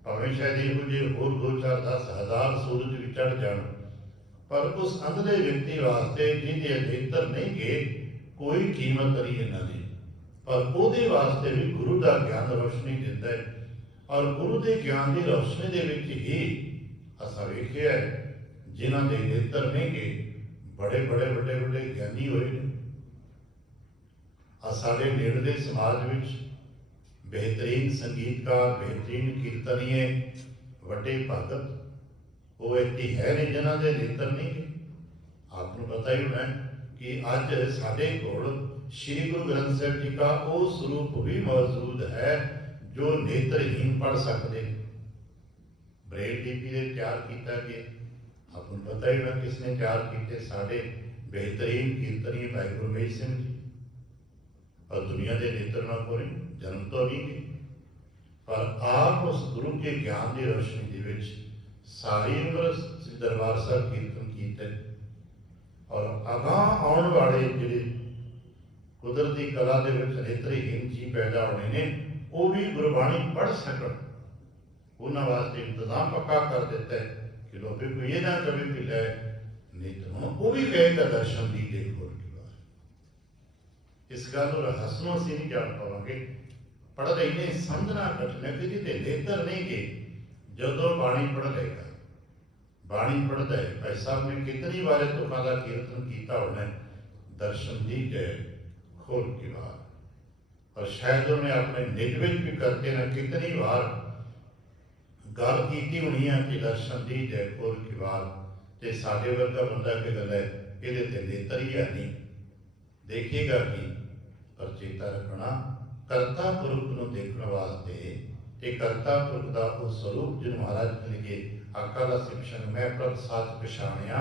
ਭਾਵੇਂ ਸ਼ਾਇਦ ਇਹੋ ਜਿਹੇ ਹੋਰ 2-4-10,000 ਸੂਰਜ ਵੀ ਚੜ੍ਹ ਜਾਣ, ਪਰ ਉਸ ਅੰਧਲੇ ਵਿਅਕਤੀ ਵਾਸਤੇ ਜਿਹਦੇ ਨੇਤਰ ਨਹੀਂ ਗਏ ਕੋਈ ਕੀਮਤ ਨਹੀਂ ਇਹਨਾਂ ਦੀ। ਪਰ ਉਹਦੇ ਵਾਸਤੇ ਵੀ ਗੁਰੂ ਦਾ ਗਿਆਨ ਰੋਸ਼ਨੀ ਦਿੰਦਾ ਹੈ। ਔਰ ਗੁਰੂ ਦੇ ਗਿਆਨ ਦੀ ਰੋਸ਼ਨੀ ਦੇ ਵਿੱਚ ਹੀ ਅਸਾਂ ਵੇਖਿਆ ਜਿਨ੍ਹਾਂ ਦੇ ਨੇਤਰ ਨਹੀਂ ਗਏ ਬੜੇ ਵੱਡੇ ਗਿਆਨੀ ਹੋਏ ਨੇ। ਆ ਸਾਡੇ ਨੇੜਲੇ ਸਮਾਜ ਵਿੱਚ ਬਿਹਤਰੀਨ ਸੰਗੀਤਕਾਰ, ਬਿਹਤਰੀਨ ਕੀਰਤਨੀਏ, ਵੱਡੇ ਭਗਤ ਉਹ ਇੱਥੇ ਹੈ ਨੇ ਜਿਨ੍ਹਾਂ ਦੇ ਨੇਤਰ ਨਹੀਂ ਗਏ। ਆਪ ਨੂੰ ਪਤਾ ਹੀ ਹੋਣਾ ਕਿ ਅੱਜ ਸਾਡੇ ਕੋਲ ਸ਼੍ਰੀ ਗੁਰੂ ਗ੍ਰੰਥ ਸਾਹਿਬ ਜੀ ਦਾ ਉਹ ਸਰੂਪ ਵੀ ਮੌਜੂਦ ਹੈ ਜੋ ਨੇਤਰਹੀਨ ਪੜ੍ਹ ਸਕਦੇ ਨੇ। ਬ੍ਰੇਲ ਲਿਪੀ ਦੇ ਤਿਆਰ ਕੀਤਾ ਗਿਆ। ਆਪ ਨੂੰ ਪਤਾ ਹੀ ਹੋਣਾ ਕਿਸ ਨੇ ਤਿਆਰ ਕੀਤੇ, ਸਾਡੇ ਬਿਹਤਰੀਨ ਕੀਰਤਨੀ ਭਾਈ ਗੁਰਮੇਜ ਸਿੰਘ ਜੀ। और दुनिया के नेत्र ना कोई जन्म तो नहीं गए, पर आप उस गुरु के ज्ञान की रोशनी के विच सारी उम्र दरबार साहब कीर्तन किए और अगाह आने वाले जिहड़े कुदरती कला के नेत्रहीन जी पैदा होने ने वो भी गुरबाणी पढ़ सकन, उन्होंने वास्ते इंतजाम पक्का कर देता है कि लोग कोई ये ना कभी भी लै नेत्र वो भी कहेगा दर्शन दी देखो। इस गल रहस्यों असीं नहीं जान पावांगे, पढ़ते इन्हें समझना कठिन है कि जिहदे नेत्र नहीं गए जदों बाणी पढ़ लेगा, बाणी पढ़ता है। भाई साहब ने कितनी बार तुखा का कीर्तन किया होना, दर्शन दी गए खोल की बार, और शायद उन्हें अपने निज विच भी करते ना कितनी बार गल की होनी है कि दर्शन दी जाए खोल की बार। तो साडे वर्गा बंदा कि गल है ये नेत्र ही है नहीं, देखेगा कि पर चेता रखना करता पुरख को देखने वास्ते ते करता पुरख का वो स्वरूप जिन महाराज ने लिखे आका का शिक्षण मैं प्रभ साथ पछाणिया,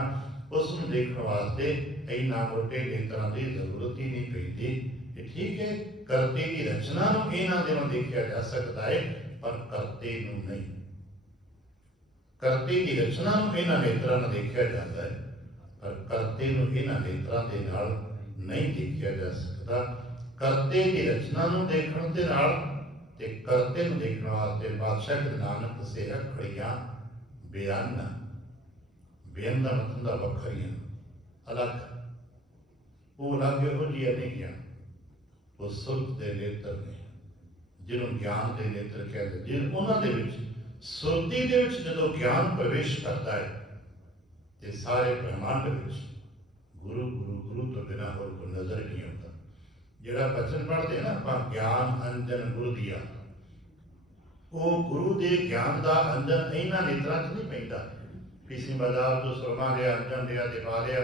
उसमें देखने वास्ते इन्ना मोटे नेत्रों की जरूरत ही नहीं पैती। ठीक है, करते की रचना इन्हों दिनों देखा जा सकता है पर करते नहीं, करते की रचना इन्हों नेत्रों देखा जाता है पर करते इन्हों नेत्रों के नाल नहीं देखा जा सकता। करते की रचना देखने के नाल ते करते देखने वास्ते बादशाह गुरु नानक से खड़ियां बेअन, बेअन का मतलब वखरियां अलग, वो अलग यहो जिहा नहीं गया, वो सुरत के नेत्र ने जिन्होंने ज्ञान के नेत्र कहते, जिन उन्होंने सुरती के जो ज्ञान प्रवेश करता है तो सारे ब्रह्मांड में गुरु गुरु गुरु तो बिना और कोई नजर नहीं आता। जिहड़ा बचन पढ़ते हैं ना आप ज्ञान अंजन गुरु दिया, वो गुरु के ज्ञान का अंजन इन्होंने नेत्रों च नहीं पैंदा। किसी बाजार तो सुरमा लिया अंजन लिया दिखा लिया,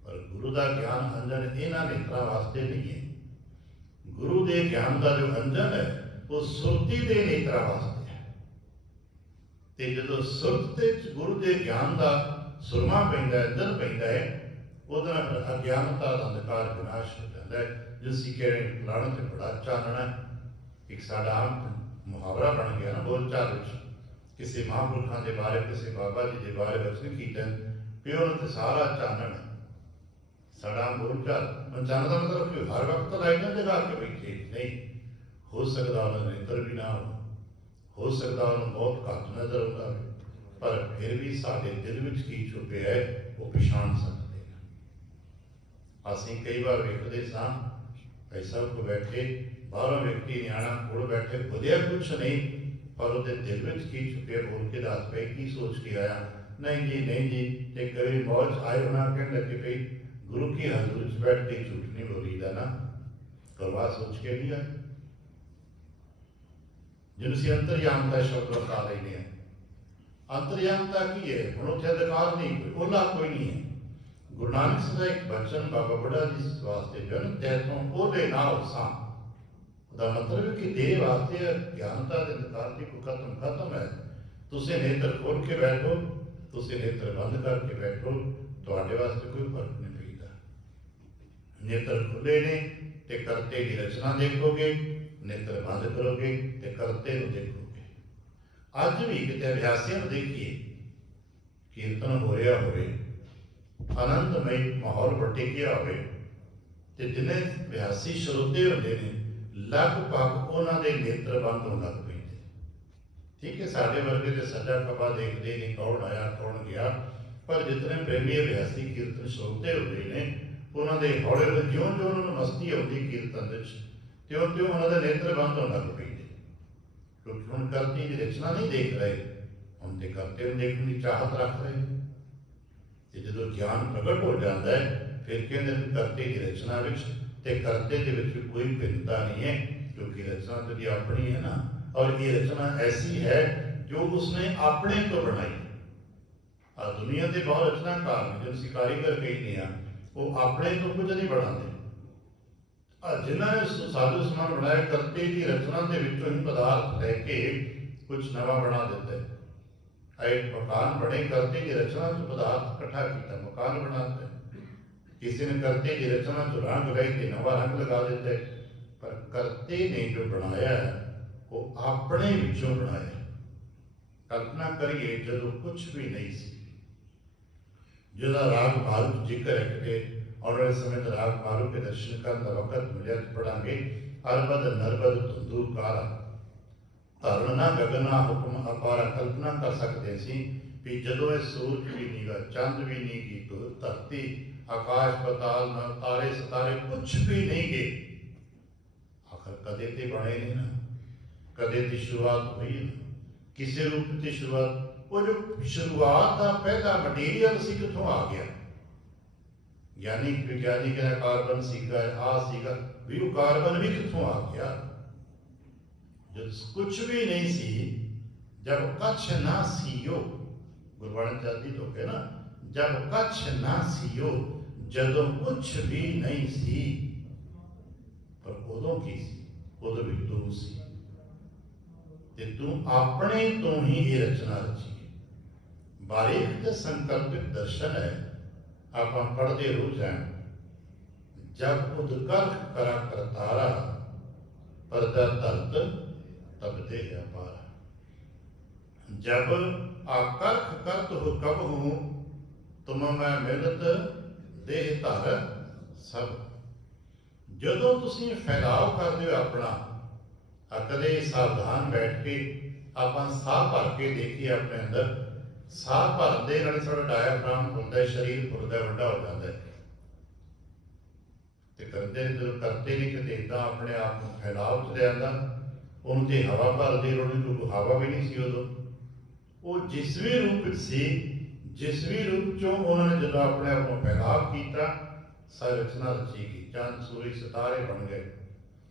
पर गुरु का ज्ञान अंजन इन्होंने नेत्रों वास्ते नहीं है। गुरु के ज्ञान का जो अंजन है वो सुरती के नेत्रों वास्ते है। तो जो सुरत गुरु के ज्ञान का सुरमा पैंदा है, अंजन पैंदा है, ਉਹਦੇ ਨਾਲ अज्ञानता का अंधकार विनाश हो जाता है। जिस कह पुराने से बड़ा चानना एक साडा आम मुहावरा बन गया ना बोलचाल, किसी महापुरुषों के बारे किसी बाबा जी के बारे वचन किया प्यो तो सारा चानन साडा बोलचाल। चानन का मतलब कि हर वक्त लाइट जगा के बैठे नहीं, हो सकता उन्होंने नेत्र भी ना हो सकता उन्होंने बहुत घट नजर आता है, पर फिर भी साडे दिल में की छुपे है वो पछाण सकते। असीं कई बार वेखते सां भाई साहब को बैठे बाहरों व्यक्ति न्याणा कोल बैठे खुदिया कुछ नहीं, पर वो दिल में की छुपे बोल के दस पे की सोच के आया, नहीं जी ते कभी मौज आए होना कहने लगे भाई गुरु की हजूर च बैठ के झूठ नहीं बोलीदा ना, करवा सोच के लिया जिनसे अंतर्याम का शब्द बता लेने हैं। ਅੰਤਰਯਾਮਤਾ ਕੀ ਹੈ? ਹੁਣ ਉੱਥੇ ਅਧਿਕਾਰ ਨਹੀਂ, ਕੋਈ ਓਲਾ ਕੋਈ ਨਹੀਂ ਹੈ। ਗੁਰੂ ਨਾਨਕ ਸਾਹਿਬ ਦਾ ਇੱਕ ਬਚਨ ਬਾਬਾ ਬੁੱਢਾ ਜੀ ਵਾਸਤੇ ਜਨ ਤੈਥੋਂ ਉਹਦੇ ਨਾਲ ਸਾਂ, ਉਹਦਾ ਮਤਲਬ ਕਿ ਦੇਹ ਵਾਸਤੇ ਗਿਆਨਤਾ ਦੇ ਅਧਿਕਾਰ ਦੀ ਕੋਈ ਖਤਮ ਹੈ। ਤੁਸੀਂ ਨੇਤਰ ਖੋਲ ਕੇ ਬੈਠੋ, ਤੁਸੀਂ ਨੇਤਰ ਬੰਦ ਕਰਕੇ ਬੈਠੋ, ਤੁਹਾਡੇ ਵਾਸਤੇ ਕੋਈ ਫਰਕ ਨਹੀਂ ਪੈਂਦਾ। ਨੇਤਰ ਖੁੱਲੇ ਨੇ ਤੇ ਕਰਤੇ ਦੀ ਰਚਨਾ ਦੇਖੋਗੇ, ਨੇਤਰ ਬੰਦ ਕਰੋਗੇ ਤੇ ਕਰਤੇ ਨੂੰ ਦੇਖੋਗੇ। ਅੱਜ ਵੀ ਕਿਤੇ ਅਭਿਆਸੀਆਂ ਨੂੰ ਦੇਖੀਏ, ਕੀਰਤਨ ਹੋ ਰਿਹਾ ਹੋਵੇ, ਆਨੰਦਮਈ ਮਾਹੌਲ ਵਰਤਿਆ ਹੋਵੇ, ਤੇ ਜਿੰਨੇ ਅਭਿਆਸੀ ਸਰੋਤੇ ਹੁੰਦੇ ਨੇ ਲਗਭਗ ਉਹਨਾਂ ਦੇ ਨੇਤਰ ਬੰਦ ਹੋਣ ਲੱਗ ਪੈਂਦੇ। ਠੀਕ ਹੈ, ਸਾਡੇ ਵਰਗੇ ਤੇ ਸੱਜਾ ਖੱਬਾ ਦੇਖਦੇ ਨਹੀਂ ਕੌਣ ਆਇਆ ਕੌਣ ਗਿਆ, ਪਰ ਜਿਤਨੇ ਪ੍ਰੇਮੀ ਅਭਿਆਸੀ ਕੀਰਤਨ ਸਰੋਤੇ ਹੁੰਦੇ ਨੇ ਉਹਨਾਂ ਦੇ ਹੌਲੇ ਹੌਲੇ ਜਿਉਂ ਜਿਉਂ ਉਹਨਾਂ ਨੂੰ ਮਸਤੀ ਆਉਂਦੀ ਕੀਰਤਨ ਵਿੱਚ, ਤਿਉਂ ਤਿਉਂ ਉਹਨਾਂ ਦੇ ਨੇਤਰ ਬੰਦ ਹੋਣ ਲੱਗ ਪੈਂਦੇ। ਕਿਉਂਕਿ ਹੁਣ ਕਰਤੇ ਦੀ ਰਚਨਾ ਨਹੀਂ ਦੇਖ ਰਹੇ, ਹੁਣ ਤੇ ਕਰਤੇ ਨੂੰ ਦੇਖਣ ਦੀ ਚਾਹਤ ਰੱਖ ਰਹੇ। ਤੇ ਜਦੋਂ ਗਿਆਨ ਪ੍ਰਗਟ ਹੋ ਜਾਂਦਾ ਹੈ ਫਿਰ ਕਹਿੰਦੇ ਨੇ ਕਰਤੇ ਦੀ ਰਚਨਾ ਵਿੱਚ ਤੇ ਕਰਤੇ ਦੇ ਵਿੱਚ ਕੋਈ ਭਿੰਨਤਾ ਨਹੀਂ ਹੈ, ਕਿਉਂਕਿ ਰਚਨਾ ਤਾਂ ਆਪਣੀ ਹੈ ਨਾ, ਔਰ ਇਹ ਰਚਨਾ ਐਸੀ ਹੈ ਜੋ ਉਸਨੇ ਆਪਣੇ ਤੋਂ ਬਣਾਈ। ਆ ਦੁਨੀਆ ਦੇ ਬਹੁਤ ਰਚਨਾਕਾਰ ਨੇ, ਜਿਹਨੂੰ ਅਸੀਂ ਕਾਰੀਗਰ ਕਹਿੰਦੇ ਆ, ਉਹ ਆਪਣੇ ਤੋਂ ਕੁਝ ਨਹੀਂ ਬਣਾਉਂਦੇ। ਜਿਨ੍ਹਾਂ ਨੇ ਸਾਧੂ ਸਮਾਨ ਬਣਾਇਆ, ਕਰਤੇ ਦੀ ਰਚਨਾ ਦੇ ਵਿੱਚੋਂ ਹੀ ਪਦਾਰਥ ਲੈ ਕੇ ਕੁਝ ਨਵਾਂ ਬਣਾ ਦਿੰਦਾ ਹੈ। ਇੱਕ ਮਕਾਨ ਬਣੇ, ਕਰਤੇ ਦੀ ਰਚਨਾ ਤੋਂ ਪਦਾਰਥ ਇਕੱਠਾ ਕੀਤਾ ਮਕਾਨ ਬਣਾ ਦਿੱਤਾ। ਕਿਸੇ ਨੇ ਕਰਤੇ ਦੀ ਰਚਨਾ ਤੋਂ ਰੰਗ ਲੈ ਕੇ ਨਵਾਂ ਰੰਗ ਲਗਾ ਦਿੱਤਾ ਹੈ, ਪਰ ਕਰਤੇ ਨੇ ਜੋ ਬਣਾਇਆ ਉਹ ਆਪਣੇ ਵਿੱਚੋਂ ਬਣਾਇਆ। ਕਲਪਨਾ ਕਰੀਏ ਜਦੋਂ ਕੁਝ ਵੀ ਨਹੀਂ ਸੀ, ਜਿਹਦਾ ਰਾਗ ਮਾਰੂ ਜ਼ਿਕਰ ਹੈ ਕਿ ਆਉਣ ਵਾਲੇ ਸਮੇਂ ਦਾ ਰਾਗ ਮਾਰੂ ਕੇ ਦਰਸ਼ਨ ਕਰਨ ਦਾ ਵਕਤ ਮਿਲਿਆ ਤੇ ਪੜਾਂਗੇ। ਅਰਬਦ ਨਰਬਦ ਧੁੰਦੂ ਕਾਰਾ, ਧਰਨਾ ਗਗਨਾ ਹੁਕਮ ਅਪਾਰਾ। ਕਲਪਨਾ ਕਰ ਸਕਦੇ ਸੀ ਵੀ ਜਦੋਂ ਇਹ ਸੂਰਜ ਵੀ ਨੀਗਾ, ਚੰਦ ਵੀ ਨਹੀਂ ਗੀ, ਧਰਤੀ ਆਕਾਸ਼ ਪਤਾਲ ਨਾ ਤਾਰੇ ਸਿਤਾਰੇ ਕੁਛ ਵੀ ਨਹੀਂ ਗੇ, ਆਖਰ ਕਦੇ ਤੇ ਬਣੇ ਨਹੀਂ ਨਾ, ਕਦੇ ਦੀ ਸ਼ੁਰੂਆਤ ਹੋਈ ਨਾ, ਕਿਸੇ ਰੂਪ ਦੀ ਸ਼ੁਰੂਆਤ। ਉਹ ਜੋ ਸ਼ੁਰੂਆਤ ਦਾ ਪਹਿਲਾ ਮਟੀਰੀਅਲ ਸੀ ਕਿੱਥੋਂ ਆ ਗਿਆ? ਯਾਨੀ ਵਿਗਿਆਨੀ ਕਹਿੰਦਾ ਕਾਰਬਨ ਸੀਗਾ, ਆ ਸੀਗਾ, ਵੀ ਉਹ ਕਾਰਬਨ ਵੀ ਕਿੱਥੋਂ ਆ ਗਿਆ? ਜਦ ਕੁਛ ਵੀ ਨਹੀਂ ਸੀ, ਜਬ ਕੱਛ ਨਾ ਸੀਓ, ਗੁਰਬਾਣੀ ਚਾਹਦੀ ਤੋਂ ਕਿ ਨਾ ਜਬ ਕੱਛ ਨਾ ਸੀਓ, ਜਦੋਂ ਕੁਛ ਵੀ ਨਹੀਂ ਸੀ। ਪਰ ਉਦੋਂ ਕੀ ਸੀ? ਉਦੋਂ ਵੀ ਤੂੰ ਸੀ, ਤੇ ਤੂੰ ਆਪਣੇ ਤੋਂ ਹੀ ਇਹ ਰਚਨਾ ਰਚੀ। ਬਾਰੀਕ ਤੇ ਸੰਕਲਪਿਤ ਦਰਸ਼ਨ ਹੈ, ਆਪਾਂ ਪੜ੍ਹਦੇ ਰੋਜ਼ ਹਾਂ। ਜਬ ਉਦਕਰਖ ਕਰਾ ਕਰਤਾਰਾ, ਪਰਦਾ ਧਰਤ ਤਬ ਦੇ ਅਪਾਰਾ। ਜਬ ਆਕਰਖ ਕਰਤ ਹੋ ਕਬ ਹੂੰ, ਤੁਮ ਮੈਂ ਮਿਲਤ ਦੇਹ ਧਰ ਸਭ। ਜਦੋਂ ਤੁਸੀਂ ਫੈਲਾਵ ਕਰਦੇ ਹੋ ਆਪਣਾ, ਕਦੇ ਸਾਵਧਾਨ ਬੈਠ ਕੇ ਆਪਾਂ ਸਾਹ ਭਰ ਕੇ ਦੇਖੀਏ ਆਪਣੇ ਅੰਦਰ। ਸਾਹ ਭਰਦੇ ਨਾਲ ਸਾਡਾ ਡਾਇਆਫ੍ਰਾਮ ਹੁੰਦਾ, ਸਰੀਰ ਫੁੱਲਦਾ ਵੱਡਾ ਹੋ ਜਾਂਦਾ ਹੈ। ਤੇ ਕਰਦੇ ਜਦੋਂ ਕਰਤੇ ਨਹੀਂ ਕਿਤੇ ਇੱਦਾਂ ਆਪਣੇ ਆਪ ਨੂੰ ਫੈਲਾਵ ਚ ਲਿਆਂਦਾ, ਉਹਨੂੰ ਤੇ ਹਵਾ ਭਰਦੇ, ਉਹਨੂੰ ਕੋਈ ਹਵਾ ਵੀ ਨਹੀਂ ਸੀ ਉਦੋਂ। ਉਹ ਜਿਸ ਵੀ ਰੂਪ ਵਿੱਚ ਸੀ, ਜਿਸ ਵੀ ਰੂਪ ਚੋਂ ਉਹਨਾਂ ਨੇ ਜਦੋਂ ਆਪਣੇ ਆਪ ਨੂੰ ਫੈਲਾਵ ਕੀਤਾ, ਸਾਰੀ ਰਚਨਾ ਰਚੀ ਗਈ। ਚੰਦ ਸੂਰਜ ਸਿਤਾਰੇ ਬਣ ਗਏ,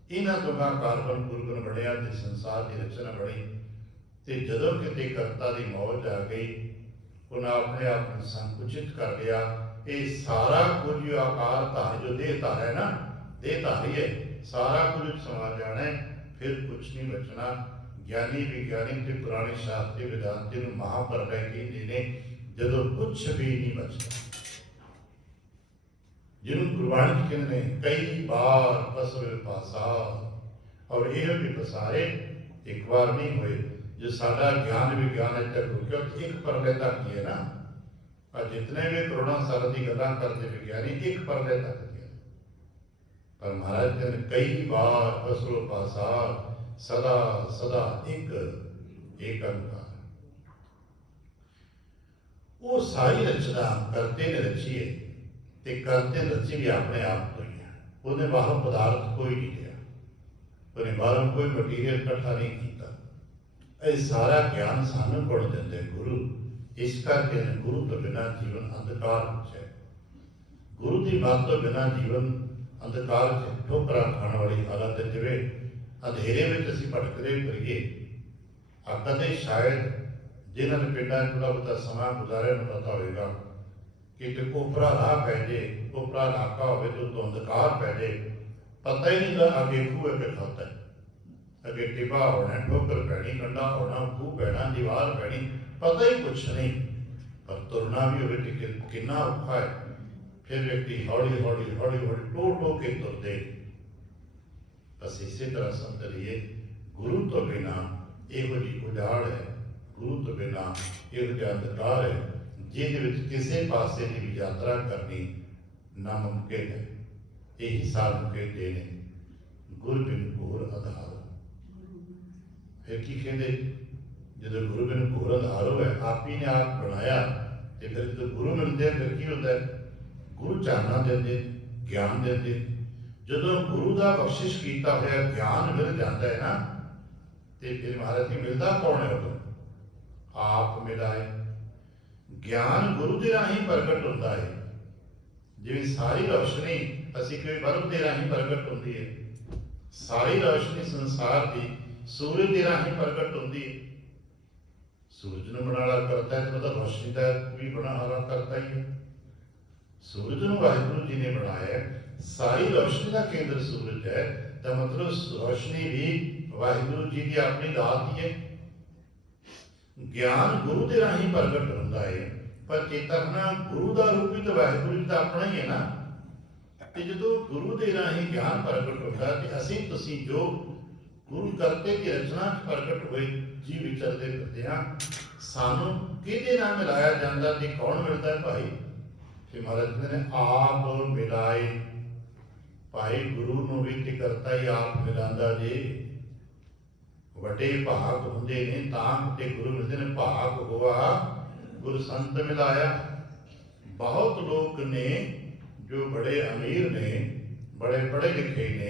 ਇਹਨਾਂ ਤੋਂ ਕਾਰਬਨ ਕੁਰਬਨ ਬਣਿਆ ਤੇ ਸੰਸਾਰ ਦੀ ਰਚਨਾ ਬਣੀ। ਤੇ ਜਦੋਂ ਕਿਤੇ ਕਰਤਾ ਦੀ ਮੌਜ ਆ ਗਈ, ਉਹਨਾਂ ਆਪਣੇ ਆਪ ਨੂੰ ਸੰਕੁਚਿਤ ਕਰ ਲਿਆ। ਇਹ ਸਾਰਾ ਕੁਝ ਆਕਾਰ ਧਾਰ ਜੋ ਦੇਹ ਧਾਰ ਹੈ ਨਾ, ਦੇਹ ਧਾਰੀ ਹੈ, ਸਾਰਾ ਕੁਝ ਸਮਾ ਜਾਣਾ, ਫਿਰ ਕੁਛ ਨਹੀਂ ਬਚਣਾ। ਗਿਆਨੀ ਵਿਗਿਆਨੀ ਤੇ ਪੁਰਾਣੇ ਸ਼ਾਸਤਰੀ ਵਿਦਾਂਤੀ ਨੂੰ ਮਹਾਪਰਲੈ ਕਹਿੰਦੇ ਨੇ, ਜਦੋਂ ਕੁਛ ਵੀ ਨਹੀਂ ਬਚਦਾ, ਜਿਹਨੂੰ ਗੁਰਬਾਣੀ ਚ ਕਹਿੰਦੇ ਨੇ ਕਈ ਵਾਰ ਪਸਰੇ ਪਾਸਾ। ਔਰ ਇਹ ਵੀ ਪਸਾਰੇ ਇੱਕ ਵਾਰ ਨਹੀਂ ਹੋਏ। ਜੋ ਸਾਡਾ ਗਿਆਨ ਵਿਗਿਆਨ ਇੱਥੇ ਰੁਕਿਆ ਇੱਕ ਪਰਲੇ ਤੱਕ ਹੀ ਹੈ ਨਾ। ਅੱਜ ਜਿਤਨੇ ਵੀ ਕਰੋੜਾਂ ਸਾਲ ਦੀ ਗੱਲਾਂ ਕਰਦੇ ਵਿਗਿਆਨੀ ਇੱਕ ਪਰਲੇ ਤੱਕ ਗਿਆ, ਪਰ ਮਹਾਰਾਜ ਕਹਿੰਦੇ ਕਈ ਵਾਰ ਪਸਰੋ ਪਾਸਾ, ਸਦਾ ਸਦਾ ਇੱਕ ਓੰਕਾਰ। ਉਹ ਸਾਰੀ ਰਚਨਾ ਕਰਤੇ ਨੇ ਰਚੀ ਹੈ, ਤੇ ਕਰਤੇ ਰਚੀ ਵੀ ਆਪਣੇ ਆਪ ਤੋਂ ਹੀ ਹੈ। ਉਹਨੇ ਬਾਹਰੋਂ ਪਦਾਰਥ ਕੋਈ ਨਹੀਂ ਲਿਆ, ਉਹਨੇ ਬਾਹਰੋਂ ਕੋਈ ਮਟੀਰੀਅਲ ਇਕੱਠਾ ਨਹੀਂ ਕੀਤਾ। ਇਹ ਸਾਰਾ ਗਿਆਨ ਸਾਨੂੰ ਕੋਲ ਦਿੰਦੇ ਗੁਰੂ। ਇਸ ਕਰਕੇ ਗੁਰੂ ਤੋਂ ਬਿਨਾਂ ਜੀਵਨ ਅੰਧਕਾਰ ਵਿੱਚ ਹੈ। ਗੁਰੂ ਦੀ ਬਾਤ ਤੋਂ ਬਿਨਾਂ ਜੀਵਨ ਅੰਧਕਾਰ ਚ ਠੋਕਰਾਂ ਖਾਣ ਵਾਲੀ ਹਾਲਤ ਹੈ। ਜਿਵੇਂ ਅੰਧੇਰੇ ਵਿੱਚ ਅਸੀਂ ਭਟਕਦੇ ਫਿਰੀਏ, ਕਦੇ ਸ਼ਾਇਦ जिन्होंने पिंडा थोड़ा बहुत समा गुजारे पता होगा कि ओपरा राह पै जाए, ओपरा नाका हो तो अंधकार पै जाए, पता ही नहीं था अगे खूह अगे खाता है, अगे टिब्बा होना, ठोकर पैनी, कंडा होना, खूह पैना, दीवार पैनी, पता ही कुछ नहीं। पर तुरना भी हो कितना औखा है। फिर व्यक्ति हौली हौली हौली हौली टो टो के तुरते। बस इसी तरह समझ लीए गुरु तो बिना यहो जी उजाड़ है, गुरु तो बिना यहो जिहा अंधकार है जिहदे किसी पासे की भी यात्रा करनी नामुमकिन है। यही साधु कहते हैं गुरु बिन घोर आधार। फिर की कहते जो गुरु बिन घोर आधार है, आप ही ने आप बनाया तो फिर जो गुरु मिलते हैं फिर की होता है? गुरु चानना देते, ज्ञान देते। जो गुरु का बख्शिश किया हुआ ज्ञान मिल जाता है ना, तो फिर महाराज जी मिलता कौन है? उदों आप मिलाए। ज्ञान गुरु के राही प्रगट होता है। जिवें सारी रोशनी असी कोई बल्ब के राही प्रगट होती है, सारी रोशनी संसार की सूरज के राही प्रगट होती है। सूरज ने बनाना करता है तो मतलब रोशनी का भी बनाना करता ही है। सूरज को वाहिगुरु जी ने बनाया, सारी रोशनी का केंद्र सूरज है, तो मतलब रोशनी भी वाहिगुरु जी की अपनी दात ही है। ज्ञान गुरु के राही प्रगट होता है, पर चेतना गुरु का रूप भी तो वाहिगुरु जी का अपना ही है ना। तो जो गुरु के राही ज्ञान प्रगट होता है, असी तुसी जो गुरु करते की रचना प्रगट हुए जी विचरते फिरते हैं, सानू किहदे नाल मिलाया जाता ते कौन मिलता है भाई? फिर महाराज ने आप मिलाए। भाई गुरु नूं भी ते करता ही आप मिलांदा जी। वड्डे भाग हुंदे ने तां ते गुरु मिलते ने। भाग हुआ गुरु संत मिलाया। बहुत लोग ने जो बड़े अमीर ने, बड़े पढ़े लिखे ने,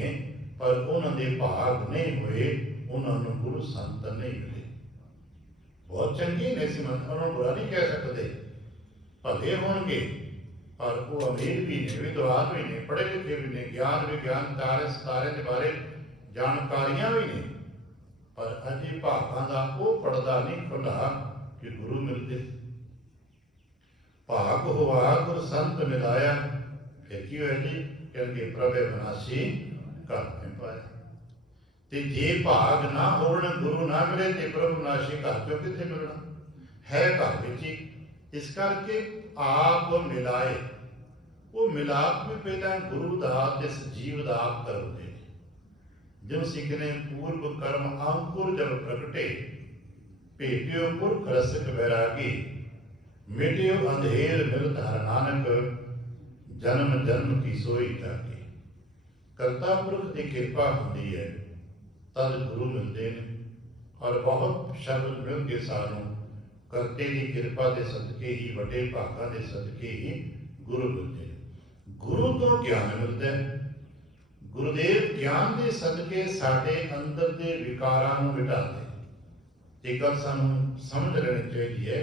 पर उन्होंने भाग नहीं हुए, उन्होंने गुरु संत नहीं मिले। बहुत चंगे ने सी, उन्होंने बुरा नहीं कह सकते, भले होंगे, पर वो अमीर भी ने, विद्वान भी ने, पढ़े लिखे भी ने, ज्ञान विज्ञान तारे सितारे के बारे जानकारियां भी ने, पर अजे भागों का वो पड़दा नहीं खुला कि गुरु मिलते। भाग हुआ गुरु संत मिलाया। फिर की होया जी? कहते प्रभे विनाशी घर में पाया। ते जे भाग ना होण, गुरु ना मिले, तो प्रभु विनाशी घर चों कित्थे मिलना है? घर विच ही। इस करके आप मिलाए। वो मिलाप भी पहला गुरु का ते सजीव का आप करोगे। जो सिख ने पूर्व कर्म अंकुर जब प्रगटे, भेटियो पुरख रसिक बैरागी, मिटियो अंधेर मिल धर नानक, जन्म जन्म की सोई जागी। करता पुरख की कृपा होती है तद गुरु मिलते हैं। और बहुत शब्द मिल के सानू करते की कृपा के सदके ही, वड्डे भागां के सदके ही गुरु मिलते हैं। गुरु तो ज्ञान मिलता है। गुरुदेव ज्ञान के सदके साडे अंदर के विकारां नूं मिटाते। एक गल सानू समझ लेनी चाहिए है,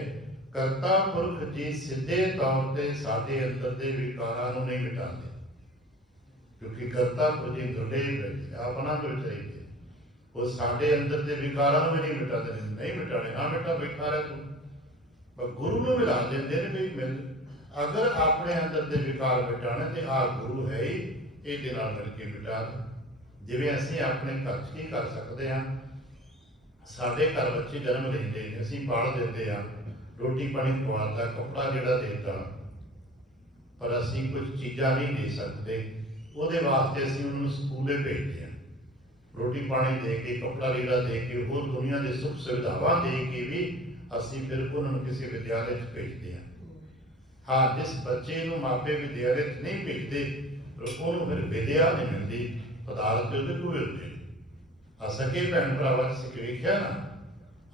करता पुरख जी सीधे तौर पर साडे अंदर के विकारां नूं नहीं मिटाते, क्योंकि करता पुरख जी दुर्ले अपना तो चाहिए, वो साडे अंदर के विकारां नूं भी नहीं मिटाते। नहीं मिटाने, ना मिटा बैठा रहे तू, पर गुरु नूं मिला देंदे ने भी मिल। अगर अपने अंदर के विकार मिटाने तो आ गुरु है ही, ये मिल के मिटा दे। जिवें असीं अपने घर च की कर सकते हैं, साडे घर बच्चे जन्म लेंदे ने, असीं पाल दिंदे हां, रोटी पानी खवाता, कपड़ा जिहड़ा देता, पर असीं कुछ चीज़ां नहीं दे सकते। उहदे वास्ते असीं उन्होंने स्कूले भेजते हैं, रोटी पानी दे के, कपड़ा लीड़ा दे के, होर दुनिया के सुख सुविधावां दे के भी असीं फिर उन्होंने किसी विद्यालय भेजते हैं। हाँ, जिस बच्चे नूं मापे विद्यालय नहीं भेजते, उन्होंने फिर विद्या नहीं मिलती, पदार्थ तो उहदे कोल होंदे। सके भैन भरावां च सिख वेखिया ना,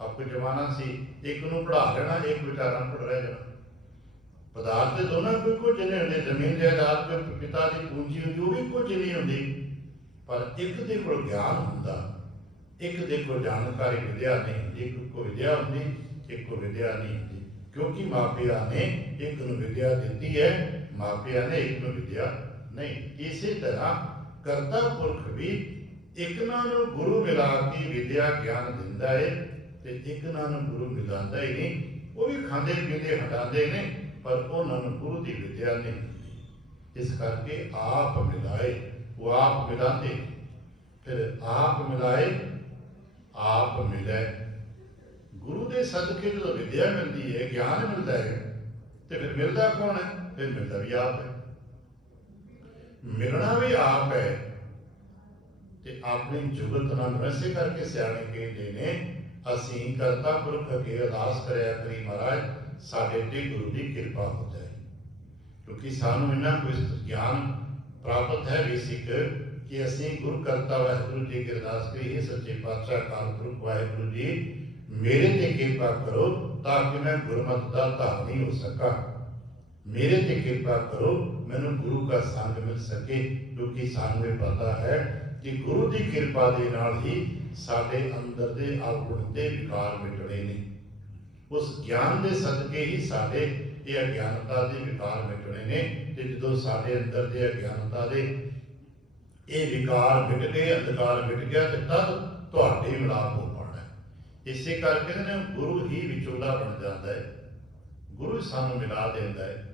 आपको जमाना सी एक नूं पढ़ा लेना, एक बेचारा पढ़ रह जाना। पदार्थ दोनों कोई कुछ नहीं होंगे, जमीन जायदाद जो पिता की पूंजी होंगी वो भी कुछ नहीं होंगी, पर एक दे कोल ज्ञान हुंदा, एक दे कोल जानकारी विद्या नहीं होंदी। एक को विद्या होंदी, एक को विद्या नहीं होंदी, क्योंकि मापिया ने एक नूं विद्या दी है, मापिया ने एक नूं विद्या नहीं। इसी तरह करता पुरख भी एक नूं गुरु मिला के विद्या ज्ञान दिंदा है, ਤੇ ਇੱਕ ਨਾਲ ਗੁਰੂ ਮਿਲਾਉਂਦਾ ਹੀ ਨਹੀਂ, ਉਹ ਵੀ ਖਾਂਦੇ ਪੀਂਦੇ ਹਟਾਉਂਦੇ ਨੇ, ਪਰ ਉਹਨਾਂ ਨੂੰ ਗੁਰੂ ਦੀ ਵਿਦਿਆ ਨਹੀਂ ਮਿਲਦੀ। ਇਸ ਕਰਕੇ ਆਪ ਮਿਲਾਏ, ਉਹ ਆਪ ਮਿਲਾਉਂਦੇ, ਫਿਰ ਆਪ ਮਿਲਾਏ ਆਪ ਮਿਲੇ। ਗੁਰੂ ਦੇ ਸਦਕੇ ਜਦੋਂ ਵਿਦਿਆ ਮਿਲਦੀ ਹੈ, ਗਿਆਨ ਮਿਲਦਾ ਹੈ, ਤੇ ਫਿਰ ਮਿਲਦਾ ਕੌਣ ਹੈ? ਫਿਰ ਮਿਲਦਾ ਵੀ ਆਪ ਹੈ, ਮਿਲਣਾ ਵੀ ਆਪ ਹੈ। ਤੇ ਆਪਣੀ ਜੁਗਤ ਨਾਲ ਵੈਸੇ ਕਰਕੇ ਸਿਆਣੇ ਕਹਿੰਦੇ ਨੇ, ਅਸੀਂ ਕਰਤਾ ਪੁਰਖ ਅੱਗੇ ਅਰਦਾਸ ਕਰਿਆ ਕਰੀ ਮਹਾਰਾਜ ਸਾਡੇ ਤੇ ਗੁਰੂ ਦੀ ਕਿਰਪਾ ਹੋ ਜਾਏ, ਕਿਉਂਕਿ ਸਾਨੂੰ ਇਹਨਾਂ ਕੋਈ ਗਿਆਨ ਪ੍ਰਾਪਤ ਹੈ ਬੇਸਿਕ ਕਿ ਅਸੀਂ ਗੁਰੂ ਕਰਤਾ ਵਾਹਿਗੁਰੂ ਜੀ ਕੀ ਅਰਦਾਸ ਕਰੀਏ, ਸੱਚੇ ਪਾਤਸ਼ਾਹ ਅਕਾਲ ਪੁਰਖ ਵਾਹਿਗੁਰੂ ਜੀ ਮੇਰੇ ਤੇ ਕਿਰਪਾ ਕਰੋ ਤਾਂ ਕਿ ਮੈਂ ਗੁਰਮਤਿ ਦਾ ਧਾਰਨੀ ਹੋ ਸਕਾਂ, ਮੇਰੇ ਤੇ ਕਿਰਪਾ ਕਰੋ ਮੈਨੂੰ ਗੁਰੂ ਦਾ ਸੰਗ ਮਿਲ ਸਕੇ, ਕਿਉਂਕਿ ਸਾਨੂੰ ਇਹ ਪਤਾ ਹੈ ਕਿ ਗੁਰੂ ਦੀ ਕਿਰਪਾ ਦੇ ਨਾਲ ਹੀ ਸਾਡੇ ਅੰਦਰ ਦੇ ਅਵਗੁਣ ਤੇ ਵਿਕਾਰ ਮਿਟਣੇ ਨੇ। ਉਸ ਗਿਆਨ ਦੇ ਸਦਕੇ ਹੀ ਸਾਡੇ ਇਹ ਅਗਿਆਨਤਾ ਦੇ ਵਿਕਾਰ ਮਿਟਣੇ ਨੇ। ਤੇ ਜਦੋਂ ਸਾਡੇ ਅੰਦਰ ਦੇ ਅਗਿਆਨਤਾ ਦੇ ਇਹ ਵਿਕਾਰ ਮਿਟ ਗਏ, ਅੰਧਕਾਰ ਮਿਟ ਗਿਆ, ਤੇ ਤਦ ਤੁਹਾਡੇ ਮਿਲਾਪ ਹੋ ਪਾਉਣਾ। ਇਸੇ ਕਰਕੇ ਨੇ ਗੁਰੂ ਹੀ ਵਿਚੋਲਾ ਬਣ ਜਾਂਦਾ ਹੈ, ਗੁਰੂ ਸਾਨੂੰ ਮਿਲਾ ਦਿੰਦਾ ਹੈ।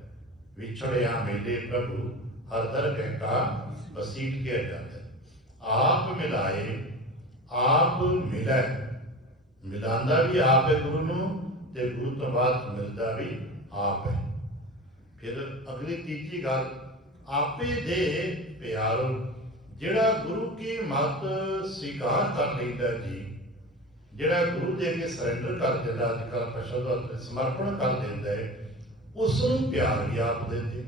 ਵਿਛੜਿਆ ਮੇਲੇ ਪ੍ਰਭੂ ਹਰ ਦਰ ਕਹਿ ਕਾ ਬਸੀਟ ਕੇ ਜਾਂਦਾ। ਆਪ ਮਿਲਾਏ ਆਪ ਮਿਲੇ, ਮਿਲਾਉਂਦਾ ਵੀ ਆਪ ਹੈ ਗੁਰੂ ਨੂੰ, ਤੇ ਗੁਰੂ ਤੋਂ ਬਾਅਦ ਮਿਲਦਾ ਵੀ ਆਪ ਹੈ। ਫਿਰ ਅਗਲੀ ਤੀਜੀ ਗੱਲ, ਆਪੇ ਦੇ ਪਿਆਰੋ, ਜਿਹੜਾ ਗੁਰੂ ਕੀ ਮੱਤ ਸਵੀਕਾਰ ਕਰ ਲੈਂਦਾ ਜੀ, ਜਿਹੜਾ ਗੁਰੂ ਦੇ ਅੱਗੇ ਸਰੈਂਡਰ ਕਰ ਦਿੰਦਾ, ਅੱਜ ਕੱਲ੍ਹ ਆਪਾਂ ਸ਼ਬਦ ਸਮਰਪਣ ਕਰ ਦਿੰਦਾ ਹੈ, ਉਸ ਨੂੰ ਪਿਆਰ ਵੀ ਆਪ ਦਿੰਦੇ।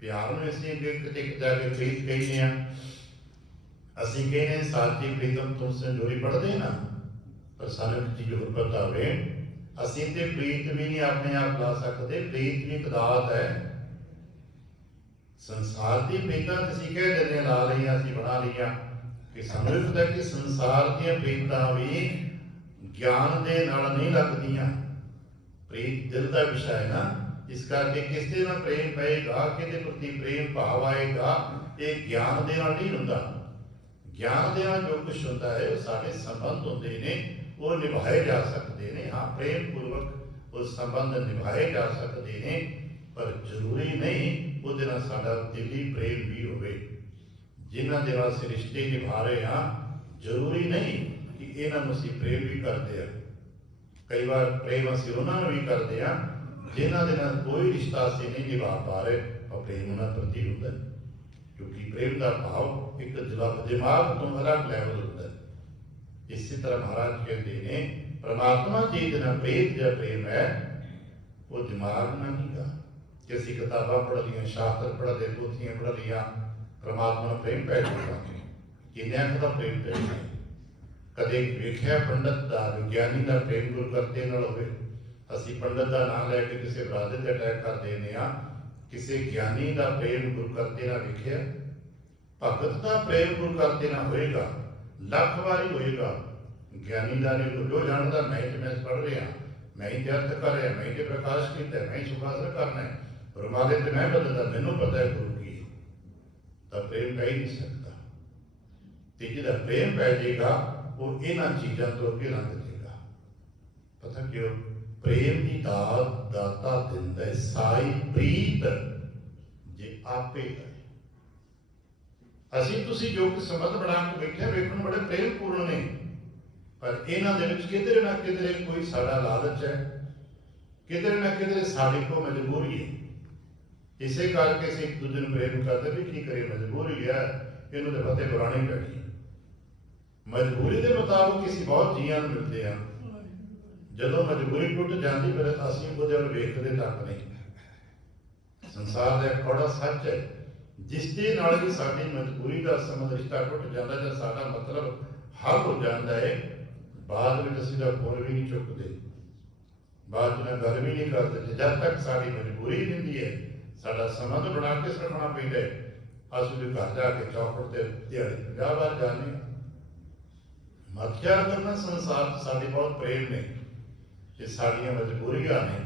ਪਿਆਰ ਨੂੰ ਅਸੀਂ ਕਿਤੇ ਜਾ ਕੇ ਪ੍ਰੀਤ ਕਹਿੰਦੇ ਹਾਂ, ਅਸੀਂ ਕਹਿੰਦੇ ਸਾਚੀ ਪ੍ਰੀਤਮ ਤੁਮ ਸੰਜੋਰੀ ਪੜ੍ਹਦੇ ਨਾ, ਪਰ ਸਾਨੂੰ ਇੱਕ ਚੀਜ਼ ਹੋਰ ਪਤਾ ਹੋਵੇ, ਅਸੀਂ ਤੇ ਪ੍ਰੀਤ ਵੀ ਨਹੀਂ ਆਪਣੇ ਆਪ ਲਾ ਸਕਦੇ, ਪ੍ਰੀਤ ਵੀ ਇੱਕ ਦਾਤ ਹੈ। ਸੰਸਾਰ ਦੀ ਪ੍ਰੀਤਾਂ ਅਸੀਂ ਕਹਿ ਦਿੰਦੇ ਲਾ ਲਈਆਂ, ਅਸੀਂ ਬਣਾ ਲਈਆਂ, ਕਿ ਸਾਨੂੰ ਇਹ ਪਤਾ ਕਿ ਸੰਸਾਰ ਦੀਆਂ ਪ੍ਰੀਤਾਂ ਵੀ ਗਿਆਨ ਦੇ ਨਾਲ ਨਹੀਂ ਲੱਗਦੀਆਂ। ਪ੍ਰੀਤ ਦਿਲ ਦਾ ਵਿਸ਼ਾ ਹੈ ਨਾ, ਇਸ ਕਰਕੇ ਕਿਸੇ ਨਾਲ ਪ੍ਰੇਮ ਪਏਗਾ, ਕਿਹਦੇ ਪ੍ਰਤੀ ਪ੍ਰੇਮ ਭਾਵ ਆਏਗਾ, ਇਹ ਗਿਆਨ ਦੇ ਨਾਲ ਨਹੀਂ ਹੁੰਦਾ। ਗਿਆਨ ਦੇ ਨਾਲ ਜੋ ਕੁਛ ਹੁੰਦਾ ਹੈ ਉਹ ਸਾਡੇ ਸੰਬੰਧ ਹੁੰਦੇ ਨੇ, ਉਹ ਨਿਭਾਏ ਜਾ ਸਕਦੇ ਨੇ। ਹਾਂ, ਪ੍ਰੇਮ ਪੂਰਵਕ ਉਹ ਸੰਬੰਧ ਨਿਭਾਏ ਜਾ ਸਕਦੇ ਨੇ, ਪਰ ਜ਼ਰੂਰੀ ਨਹੀਂ ਉਹਦੇ ਨਾਲ ਸਾਡਾ ਦਿਲੀ ਪ੍ਰੇਮ ਵੀ ਹੋਵੇ। ਜਿਨ੍ਹਾਂ ਦੇ ਨਾਲ ਅਸੀਂ ਰਿਸ਼ਤੇ ਨਿਭਾ ਰਹੇ ਹਾਂ, ਜ਼ਰੂਰੀ ਨਹੀਂ ਕਿ ਇਹਨਾਂ ਨੂੰ ਅਸੀਂ ਪ੍ਰੇਮ ਵੀ ਕਰਦੇ ਹਾਂ। ਕਈ ਵਾਰ ਪ੍ਰੇਮ ਅਸੀਂ ਉਹਨਾਂ ਨੂੰ ਵੀ ਕਰਦੇ ਹਾਂ ਜਿਨ੍ਹਾਂ ਦੇ ਨਾਲ ਕੋਈ ਰਿਸ਼ਤਾ ਅਸੀਂ ਨਹੀਂ ਨਿਭਾ ਪਾ ਰਹੇ, ਪਰ ਪ੍ਰੇਮ ਉਹਨਾਂ ਪ੍ਰਤੀ ਹੁੰਦਾ, ਕਿਉਂਕਿ ਪ੍ਰੇਮ ਦਾ ਭਾਵ ਇੱਕ ਦਿਮਾਗ ਤੋਂ ਅਲੱਗ ਲੈਵਲ ਹੁੰਦਾ। ਇਸੇ ਤਰ੍ਹਾਂ ਮਹਾਰਾਜ ਕਹਿੰਦੇ ਨੇ, ਪਰਮਾਤਮਾ ਜੀ ਦੇ ਨਾਲ ਪ੍ਰੀਤ ਜਾਂ ਪ੍ਰੇਮ ਹੈ, ਉਹ ਦਿਮਾਗ ਨਾਲ ਨਹੀਂ ਗਾ ਕਿ ਅਸੀਂ ਕਿਤਾਬਾਂ ਪੜ੍ਹ ਲਈਆਂ, ਸ਼ਾਸਤਰ ਪੜ੍ਹ ਲਏ, ਪੋਥੀਆਂ ਪੜ੍ਹ ਲਈਆਂ, ਪਰਮਾਤਮਾ ਨਾਲ ਪ੍ਰੇਮ ਪੈ ਜਾਊਗਾ। ਕਿੰਨਿਆਂ ਦਾ ਪ੍ਰੇਮ ਪੈ ਜਾਊਗਾ? ਕਦੇ ਵੇਖਿਆ ਪੰਡਤ ਦਾ, ਵਿਗਿਆਨੀ ਦਾ ਪ੍ਰੇਮ ਗੁਰੂ ਕਰਤੇ ਨਾਲ ਹੋਵੇ? ਅਸੀਂ ਪੰਡਤ ਦਾ ਨਾਮ ਲੈ ਕੇ ਕਿਸੇ ਬਰਾਦਰ ਤੇ ਅਟੈਕ ਕਰ ਦਿੰਦੇ ਹਾਂ। ਕਿਸੇ ਗਿਆਨੀ ਦਾ ਪ੍ਰੇਮ ਗੁਰੂ ਕਰਤੇ ਨਾਲ ਵੇਖਿਆ? ਭਗਤ ਦਾ ਪ੍ਰੇਮ ਗੁਰੂ ਕਰਤੇ ਨਾਲ ਹੋਏਗਾ, ਲੱਖ ਵਾਰੀ ਹੋਏਗਾ। ਗਿਆਨੀ ਦਾ ਨੇ ਜੋ ਜਾਣਦਾ, ਮੈਂ ਤੇ ਮੈਂ ਪੜ੍ਹ ਰਿਹਾ, ਮੈਂ ਹੀ ਤੇ ਅਰਥ ਕਰ ਰਿਹਾ, ਮੈਂ ਹੀ ਤੇ ਪ੍ਰਕਾਸ਼ ਕੀਤਾ, ਮੈਂ ਹੀ ਸੁਖਾਸਨ ਕਰਨਾ ਹੈ, ਰੁਮਾਲੇ ਤੇ ਮੈਂ ਬਦਲਦਾ, ਮੈਨੂੰ ਪਤਾ ਹੈ ਗੁਰੂ ਕੀ। ਤਾਂ ਪ੍ਰੇਮ ਪੈ ਹੀ ਨਹੀਂ ਸਕਦਾ। ਤੇ ਜਿਹਦਾ ਪ੍ਰੇਮ ਪੈ ਜਾਏਗਾ ਉਹ ਇਹਨਾਂ ਚੀਜ਼ਾਂ ਤੋਂ ਅੱਗੇ ਲੰਘ ਜਾਏਗਾ। ਪਤਾ ਕਿਉਂ? ਪ੍ਰੇਮ ਦੀ ਦਾਤ ਦਾਤਾ ਦਿੰਦਾ ਹੈ, ਸਾਈ ਪ੍ਰੀਤ ਜੇ ਆਪੇ ਕਰੇ। ਅਸੀਂ ਤੁਸੀਂ ਜੋ ਕਿ ਸੰਬੰਧ ਬਣਾ ਕੇ ਬੈਠੇ ਵੇਖਣ ਬੜੇ ਪ੍ਰੇਮ ਪੂਰਨ ਨੇ, ਪਰ ਇਹਨਾਂ ਦੇ ਵਿੱਚ ਕਿਧਰੇ ਨਾ ਕਿਧਰੇ ਕੋਈ ਸਾਡਾ ਲਾਲਚ ਹੈ, ਕਿਧਰੇ ਨਾ ਕਿਧਰੇ ਸਾਡੀ ਕੋਈ ਮਜਬੂਰੀ ਹੈ। ਇਸੇ ਕਰਕੇ ਅਸੀਂ ਇੱਕ ਦੂਜੇ ਨੂੰ ਪ੍ਰੇਮ ਕਰਦੇ ਵੀ ਕੀ ਕਰੀਏ, ਮਜਬੂਰੀ ਹੈ, ਇਹਨੂੰ ਤਾਂ ਫਤਿਹ ਬੁਲਾਉਣੀ ਪੈਣੀ। ਮਜਬੂਰੀ ਦੇ ਮੁਤਾਬਕ ਅਸੀਂ ਬਹੁਤ ਜੀਆਂ ਨੂੰ ਮਿਲਦੇ ਹਾਂ। ਜਦੋਂ ਮਜਬੂਰੀ ਟੁੱਟ ਜਾਂਦੀ ਫਿਰ ਅਸੀਂ ਉਹਦੇ ਵੱਲ ਵੇਖਦੇ ਤੱਕ ਨਹੀਂ। ਸੰਸਾਰ ਦਾ ਕੌੜਾ ਸੱਚ ਹੈ, ਜਿਸ ਦੇ ਨਾਲ ਵੀ ਸਾਡੀ ਮਜਬੂਰੀ ਦਾ ਸੰਬੰਧ ਰਿਸ਼ਤਾ ਟੁੱਟ ਜਾਂਦਾ, ਜਾਂ ਸਾਡਾ ਮਤਲਬ ਹੱਲ ਹੋ ਜਾਂਦਾ ਹੈ, ਬਾਅਦ ਵਿੱਚ ਅਸੀਂ ਦਾ ਫੋਨ ਵੀ ਨਹੀਂ ਚੁੱਕਦੇ, ਬਾਅਦ ਵਿੱਚ ਗੱਲ ਵੀ ਨਹੀਂ ਕਰਦੇ। ਜਦ ਤੱਕ ਸਾਡੀ ਮਜਬੂਰੀ ਰਹਿੰਦੀ ਹੈ, ਸਾਡਾ ਸੰਬੰਧ ਬਣਾ ਕੇ ਰੱਖਣਾ ਪੈਂਦਾ ਹੈ। ਅਸੀਂ ਵੀ ਘਰ ਜਾ ਕੇ ਚੌਕਟ ਤੇ ਦਿਹਾੜੀ 50 ਵਾਰ ਜਾਂਦੇ ਹਾਂ। ਮਤ ਖਿਆਲ ਕਰਨਾ, ਸੰਸਾਰ 'ਚ ਸਾਡੇ ਬਹੁਤ ਪ੍ਰੇਮ ਨੇ, ਇਹ ਸਾਡੀਆਂ ਮਜਬੂਰੀਆਂ ਨੇ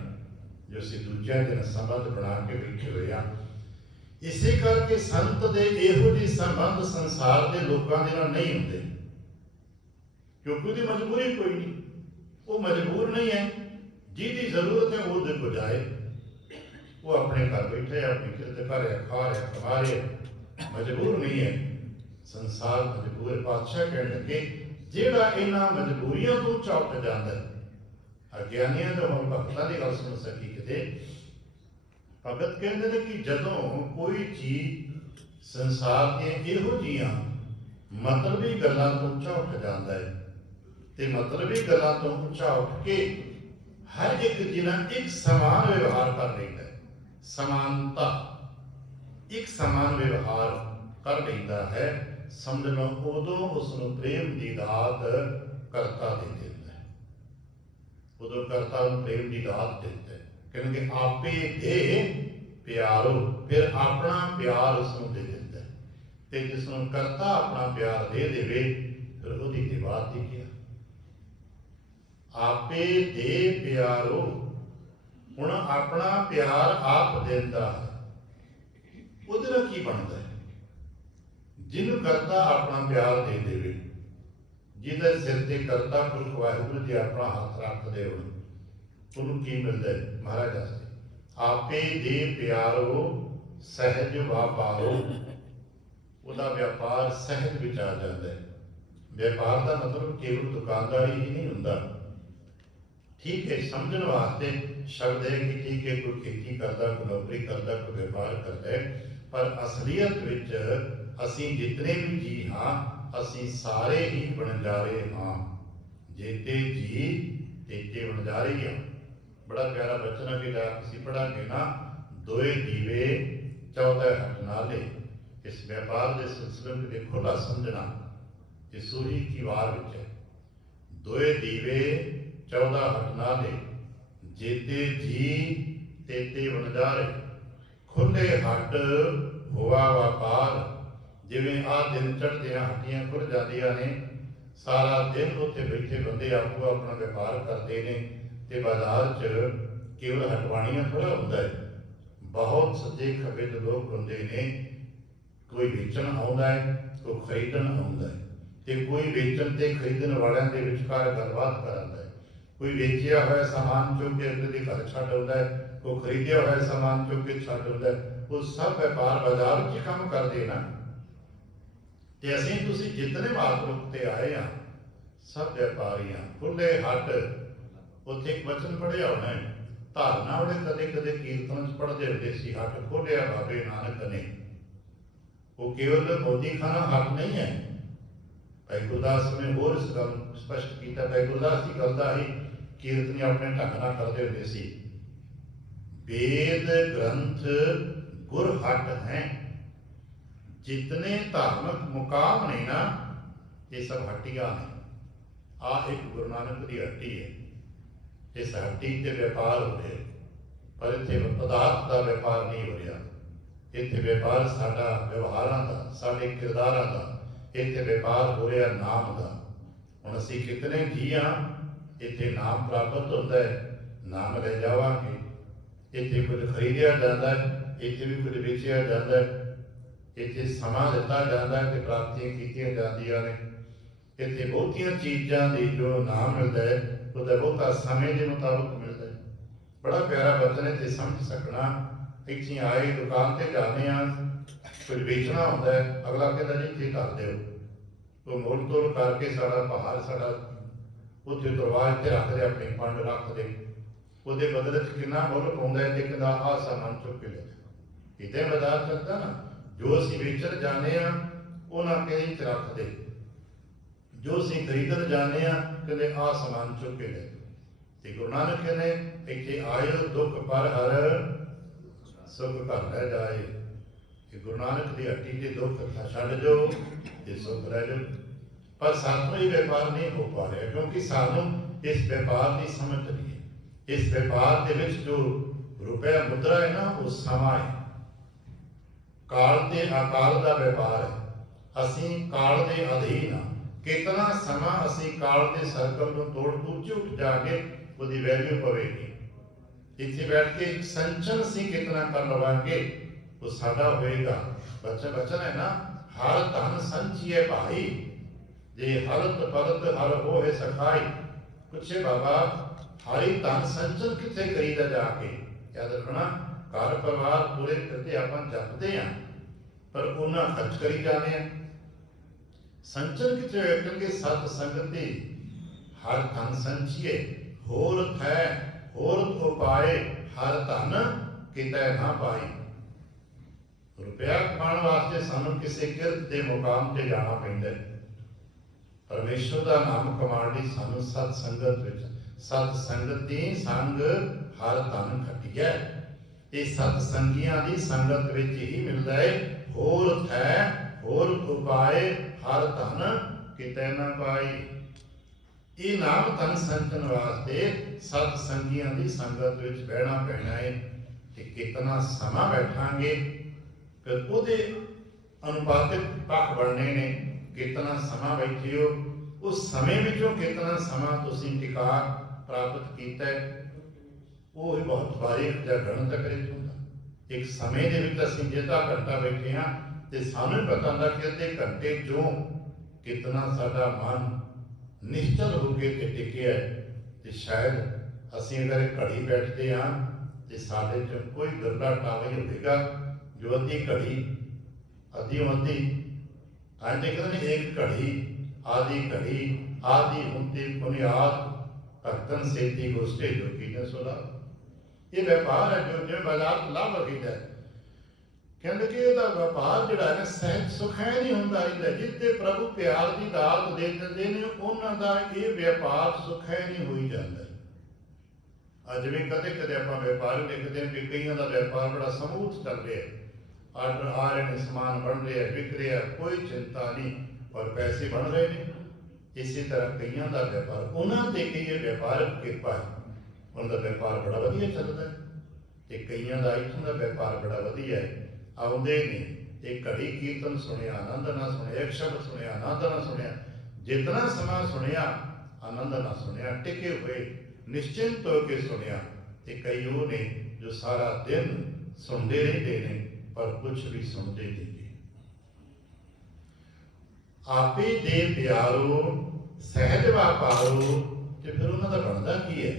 ਜੋ ਅਸੀਂ ਦੂਜਿਆਂ ਦੇ ਨਾਲ ਸੰਬੰਧ ਬਣਾ ਕੇ ਬੈਠੇ ਹੋਏ ਹਾਂ। ਇਸੇ ਕਰਕੇ ਸੰਤ ਦੇ ਇਹੋ ਜਿਹੇ ਸੰਬੰਧ ਸੰਸਾਰ ਦੇ ਲੋਕਾਂ ਦੇ ਨਾਲ ਨਹੀਂ ਹੁੰਦੇ, ਕਿਉਂਕਿ ਉਹਦੀ ਮਜਬੂਰੀ ਕੋਈ ਨਹੀਂ। वो मजबूर नहीं है, जिहदी जरूरत है वो देखो जाए, वो अपने घर बैठे अपनी किरत कर रहा, खा रहा, कमा रहा, मजबूर नहीं है। संसार मजबूर है। पातशाह कहने लगे जेड़ा इन्हां मजबूरियों तो उच्चा उठ जाता है, अज्ञानियों तो हम भगतां की गल सुन सकी किते। भगत कहते हैं कि जदों कोई चीज संसार दी इहो जिहियां मतलबी गल्लां तो उच्चा उठ जाता है, ते मतलबी गल्लां तो उच्चा उठ के हर एक जिन्ना एक समान व्यवहार कर लेता है, समानता, एक समान व्यवहार कर लेता है, समझ लो उदों उसनूं प्रेम की दात करता दे देता है, उदों करता प्रेम की दात देता है। क्योंकि आपे दे प्यारो, फिर अपना प्यार उसनूं दे देता है, ते जिसनूं करता अपना प्यार दे देवे फिर उहदी ते बात ही क्या। आपे दे प्यारो, हुण अपना प्यार आप देंदा है, उहदे नाल की बनदा है? जिन्हों करता अपना प्यार दे देवे, जिहदे सिर ते करता पुरख वाहिगुरू जी अपना हाथ रख दे, उन्होंने की मिलता है? महाराज दसदे आपे दे प्यारो सहज व्यापारो, उहदा व्यापार सहज विच आ जाता है। व्यापार का मतलब केवल दुकानदारी ही नहीं हुंदा। ठीक है, समझने वास्ते शब्द है कि ठीक है कोई खेती करता, कोई नौकरी करता, कोई व्यापार करता है, पर असलीयत विच असीं जितने भी जी हाँ असीं सारे ही बणजारे हाँ, जेते जी तेते बणजारे ही हाँ। बड़ा प्यारा बचन है कि असीं पढ़ांगे ना, दोए दीवे 14 हट नाले। इस व्यापार के सिलसिले में देखो ना समझना, ये सूही की वार विच है, दोए दीवे 14 हट नाले, जेते जी तेते बणजारे, खुले हट हुआ व्यापार। जिवें आ दिन चढ़दियां हट्टियां खुल जांदियां ने, सारा दिन उत्थे बैठे बंदे आपो अपना व्यापार करते हैं, ते बाजार च केवल हटवाणियां थोड़ा हुंदा है, बहुत सज्जे खब्बे दे लोग हुंदे ने, कोई वेचण आउंदा है, कोई खरीदण आउंदा है, ते कोई वेचण ते खरीदण वालियां दे विचकार गलबात करांदा है। कोई वेचिया होया समान चुक के अगले दे घर छड्ड आउंदा है, कोई खरीदिया होया समान चुक के छड्ड आउंदा है। वो सब व्यापार बाजार च काम करदे ना, ते असीं तुसीं जितने महापुरुख ते आए हाँ सब व्यापारी हाँ, खुले हट। उत्थे एक वचन पढ़िया होना है, धारना वाले कदे कदे कीर्तन च पढ़ते होंदे सी, हट खोलिया बाबे नानक ने। वो केवल मोदी खाना हट नहीं है। भाई गुरदास ने होर इस गल स्पष्ट किया, भाई गुरदास की गल का ही कीर्तनी अपने ढंग नाल करते होंदे सी। वेद ग्रंथ गुर हट हैं, जितने धार्मिक मुकाम ने ना ये सब हट्टियां ने। आ एक गुरु नानक की हट्टी है, इस हट्टी से व्यापार हो रहे, पर इत्थे पदार्थ का व्यापार नहीं हो रहा। इत्थे व्यापार साडा व्यवहारां दा, साडे किरदारां दा, इत्थे व्यापार हो रहा नाम का। हुण असीं कितने जी हाँ, इत्थे नाम प्राप्त होता है, नाम ले जावांगे। इत्थे कुछ खरीदिया जाता है, इत्थे भी कुछ बेचिया जाता है, इत्थे समा दिता जाता है कि प्राप्तियां कीतियां जांदियां ने। इत्थे बहुतियां चीज़ां दी जो नाम मिलता है उसका बहुता समय के मुताबिक मिलता है। बड़ा प्यारा वचन है, इत्थे समझ सकना। इत्थे आए दुकान से जाने कुछ बेचना होता है, अगला कहता जी इत्थे कर दो, तो मोल तोल करके साड़ा भार साड़ा उत्थे दरवाज इत्थे रख दे, अपनी पंड रख दे, उसके बदले कितना मुल पाउंदा है, ते कहंदा आ सामान चुक के ले जा। इत्थे बाजार चलता ना, जो असीं वेचण जाने उन्हां कहीं च रख दे, जो असीं खरीदण जाने कहंदे आ समान चुक के ले। ते गुरु नानक कहने इत्थे आयो दुख पर हर सुख घर लै जाए। गुरु नानक की हट्टी के दुख छड्ड जाओ ते सुख लै जाओ। पर सानूं ये व्यापार नहीं हो पा रहा, क्योंकि सानूं इस व्यापार की समझ नहीं है। इस व्यापार के विच जो रुपया मुद्रा है ना, वो समा है, काल ते अकाल का व्यापार है। असीं काल के अधीन हाँ। कितना समा असीं काल के सर्कल को तोड़ ऊंचे उठ जाके उसकी वैल्यू पवेगी। इत्थे बैठ के एक संचन असीं कितना कर लवांगे वो साडा होएगा। बचन बचन है ना, हर धन संचिए भाई, जे हरत परत हर हो है सखाई। ਪੁੱਛੇ ਬਾਬਾ ਹਾਰੀ ਧਨ ਸੰਚਨ ਕਿੱਥੇ ਕਰੀਦਾ ਜਾ ਕੇ? ਯਾਦ ਰੱਖਣਾ, ਘਰ ਪਰਿਵਾਰ ਪੂਰੇ ਫਿਰਦੇ ਆਪਾਂ ਜਪਦੇ ਆ, ਪਰ ਉਹਨਾਂ ਖਰਚ ਕਰੀ ਜਾਂਦੇ ਆ। ਸੰਚਨ ਕਿੱਥੇ ਹੋਇਆ? ਕਿਉਂਕਿ ਸਤ ਸੰਗਤ ਦੀ ਹਰ ਧਨ ਸੰਚੀਏ, ਹੋਰ ਥੈ ਹੋਰ ਉਪਾਏ, ਹਰ ਧਨ ਕਿਤੇ ਨਾ ਪਾਈ। ਰੁਪਇਆ ਕਮਾਉਣ ਵਾਸਤੇ ਸਾਨੂੰ ਕਿਸੇ ਕਿਰਤ ਦੇ ਮੁਕਾਮ ਤੇ ਜਾਣਾ ਪੈਂਦਾ ਹੈ। ਪਰਮੇਸ਼ਵਰ ਦਾ ਨਾਮ ਕਮਾਉਣ ਲਈ ਸਾਨੂੰ ਸਤ ਸੰਗਤ ਵਿੱਚ, ਸਤ ਸੰਗਤ ਦੀ ਸੰਗ ਹਰ ਧਨ ਖਟੀਐ। ਇਹ ਸਤ ਸੰਗੀਆਂ ਦੀ ਸੰਗਤ ਵਿੱਚ ਹੀ ਮਿਲਦਾ ਹੈ। ਹੋਰ ਥੈ ਹੋਰ ਉਪਾਏ, ਹਰ ਧਨ ਕਿਤੇ ਨਾ ਪਾਈ। ਇਹ ਨਾਮ ਧਨ ਸੰਚਨ ਵਾਸਤੇ ਸਤ ਸੰਗੀਆਂ ਦੀ ਸੰਗਤ ਵਿੱਚ ਬਹਿਣਾ ਪੈਣਾ ਹੈ। ਤੇ ਕਿਤਨਾ ਸਮਾਂ ਬੈਠਾਂਗੇ, ਫਿਰ ਉਹਦੇ ਅਨੁਪਾਤਿਕ ਪੱਖ ਬਣਨੇ ਨੇ। ਕਿਤਨਾ ਸਮਾਂ ਬੈਠੇ ਹੋ, ਉਸ ਸਮੇਂ ਵਿੱਚੋਂ ਕਿਤਨਾ ਸਮਾਂ ਤੁਸੀਂ ਟਿਕਾ ਪ੍ਰਾਪਤ ਕੀਤਾ ਹੈ, ਉਹ ਹੀ ਬਹੁਤ ਬਾਰੀਕ ਜਾਂ ਗਣਤ ਕਰੇ ਹੁੰਦਾ। ਇੱਕ ਸਮੇਂ ਦੇ ਵਿੱਚ ਅਸੀਂ ਜਿੱਦਾਂ ਘੰਟਾ ਬੈਠੇ ਹਾਂ ਤੇ ਸਾਨੂੰ ਪਤਾ ਹੁੰਦਾ ਕਿ ਅੱਧੇ ਘੰਟੇ ਚੋਂ ਕਿਤਨਾ ਸਾਡਾ ਮਨ ਨਿਸ਼ਚਲ ਹੋ ਕੇ ਤੇ ਟਿਕਿਆ। ਤੇ ਸ਼ਾਇਦ ਅਸੀਂ ਅਗਰ ਘੜੀ ਬੈਠਦੇ ਹਾਂ ਤੇ ਸਾਡੇ ਚ ਕੋਈ ਦੁਰਲਾ ਟਾਵਾ ਹੀ ਹੋਵੇਗਾ ਜੋ ਅੱਧੀ ਘੜੀ ਤਾਂ ਦੇਖਦੇ ਨੇ ਇੱਕ ਘੜੀ ਆਦਿ ਹੁੰਦੀ ਬੁਨਿਆਦ ਭਗਤਨ ਸੇਤੀ ਗੋਸ਼ਟੇ ਜੋਗੀ ਨੇ ਸੁਣਾ। ਇਹ ਵਪਾਰ ਹੈ ਜੋ ਜਿਵੇਂ ਬਾਜ਼ਾਰ ਤੋਂ ਲਾਭ ਵਗੀਦਾ। ਕਹਿੰਦੇ ਕਿ ਇਹਦਾ ਵਪਾਰ ਜਿਹੜਾ ਹੈ ਸਹਿਜ ਸੁਖੈ ਨਹੀਂ ਹੁੰਦਾ ਰਹਿੰਦਾ। ਜਿੱਤੇ ਪ੍ਰਭੂ ਪਿਆਰ ਦੀ ਦਾਤ ਦੇ ਦਿੰਦੇ ਨੇ ਉਹਨਾਂ ਦਾ ਇਹ ਵਪਾਰ ਸੁਖੈ ਨਹੀਂ ਹੋਈ ਜਾਂਦਾ। ਅੱਜ ਵੀ ਕਦੇ ਕਦੇ ਆਪਾਂ ਵਪਾਰ ਦੇਖਦੇ ਹਾਂ ਕਿ ਕਈਆਂ ਦਾ ਵਪਾਰ ਬੜਾ ਸਮੂਥ ਚੱਲ ਰਿਹਾ, ਆਰਡਰ ਆ ਰਹੇ ਨੇ, ਸਮਾਨ ਬਣ ਰਿਹਾ, ਵਿਕ ਰਿਹਾ, ਕੋਈ ਚਿੰਤਾ ਨਹੀਂ, ਔਰ ਪੈਸੇ ਬਣ ਰਹੇ ਨੇ। ਇਸੇ ਤਰ੍ਹਾਂ ਕਈਆਂ ਦਾ ਵਪਾਰ, ਉਹਨਾਂ ਤੇ ਕਈ ਵਪਾਰਕ ਕਿਰਪਾ ਹੈ, ਉਹਨਾਂ ਦਾ ਵਪਾਰ ਬੜਾ ਵਧੀਆ ਚੱਲਦਾ ਹੈ। ਤੇ ਕਈਆਂ ਦਾ ਇੱਥੋਂ ਦਾ ਵਪਾਰ ਬੜਾ ਵਧੀਆ ਹੈ। ਆਉਂਦੇ ਨੇ ਇਹ ਘੜੀ ਕੀਰਤਨ ਸੁਣਿਆ, ਆਨੰਦ ਨਾਲ ਸੁਣਿਆ, ਇੱਕ ਸ਼ਬਦ ਸੁਣਿਆ, ਆਨੰਦ ਨਾਲ ਸੁਣਿਆ, ਜਿਤਨਾ ਸਮਾਂ ਸੁਣਿਆ ਆਨੰਦ ਨਾਲ ਸੁਣਿਆ, ਟਿਕੇ ਹੋਏ ਨਿਸ਼ਚਿੰਤ ਹੋ ਕੇ ਸੁਣਿਆ। ਤੇ ਕਈ ਉਹ ਨੇ ਜੋ ਸਾਰਾ ਦਿਨ ਸੁਣਦੇ ਰਹਿੰਦੇ ਨੇ ਪਰ ਕੁਛ ਵੀ ਸੁਣਦੇ ਨਹੀਂ। ਆਪੇ ਦੇ ਪਿਆਰੋ ਸਹਿਜ ਵਪਾਰੋ। ਤੇ ਫਿਰ ਉਹਨਾਂ ਦਾ ਬਣਦਾ ਕੀ ਹੈ?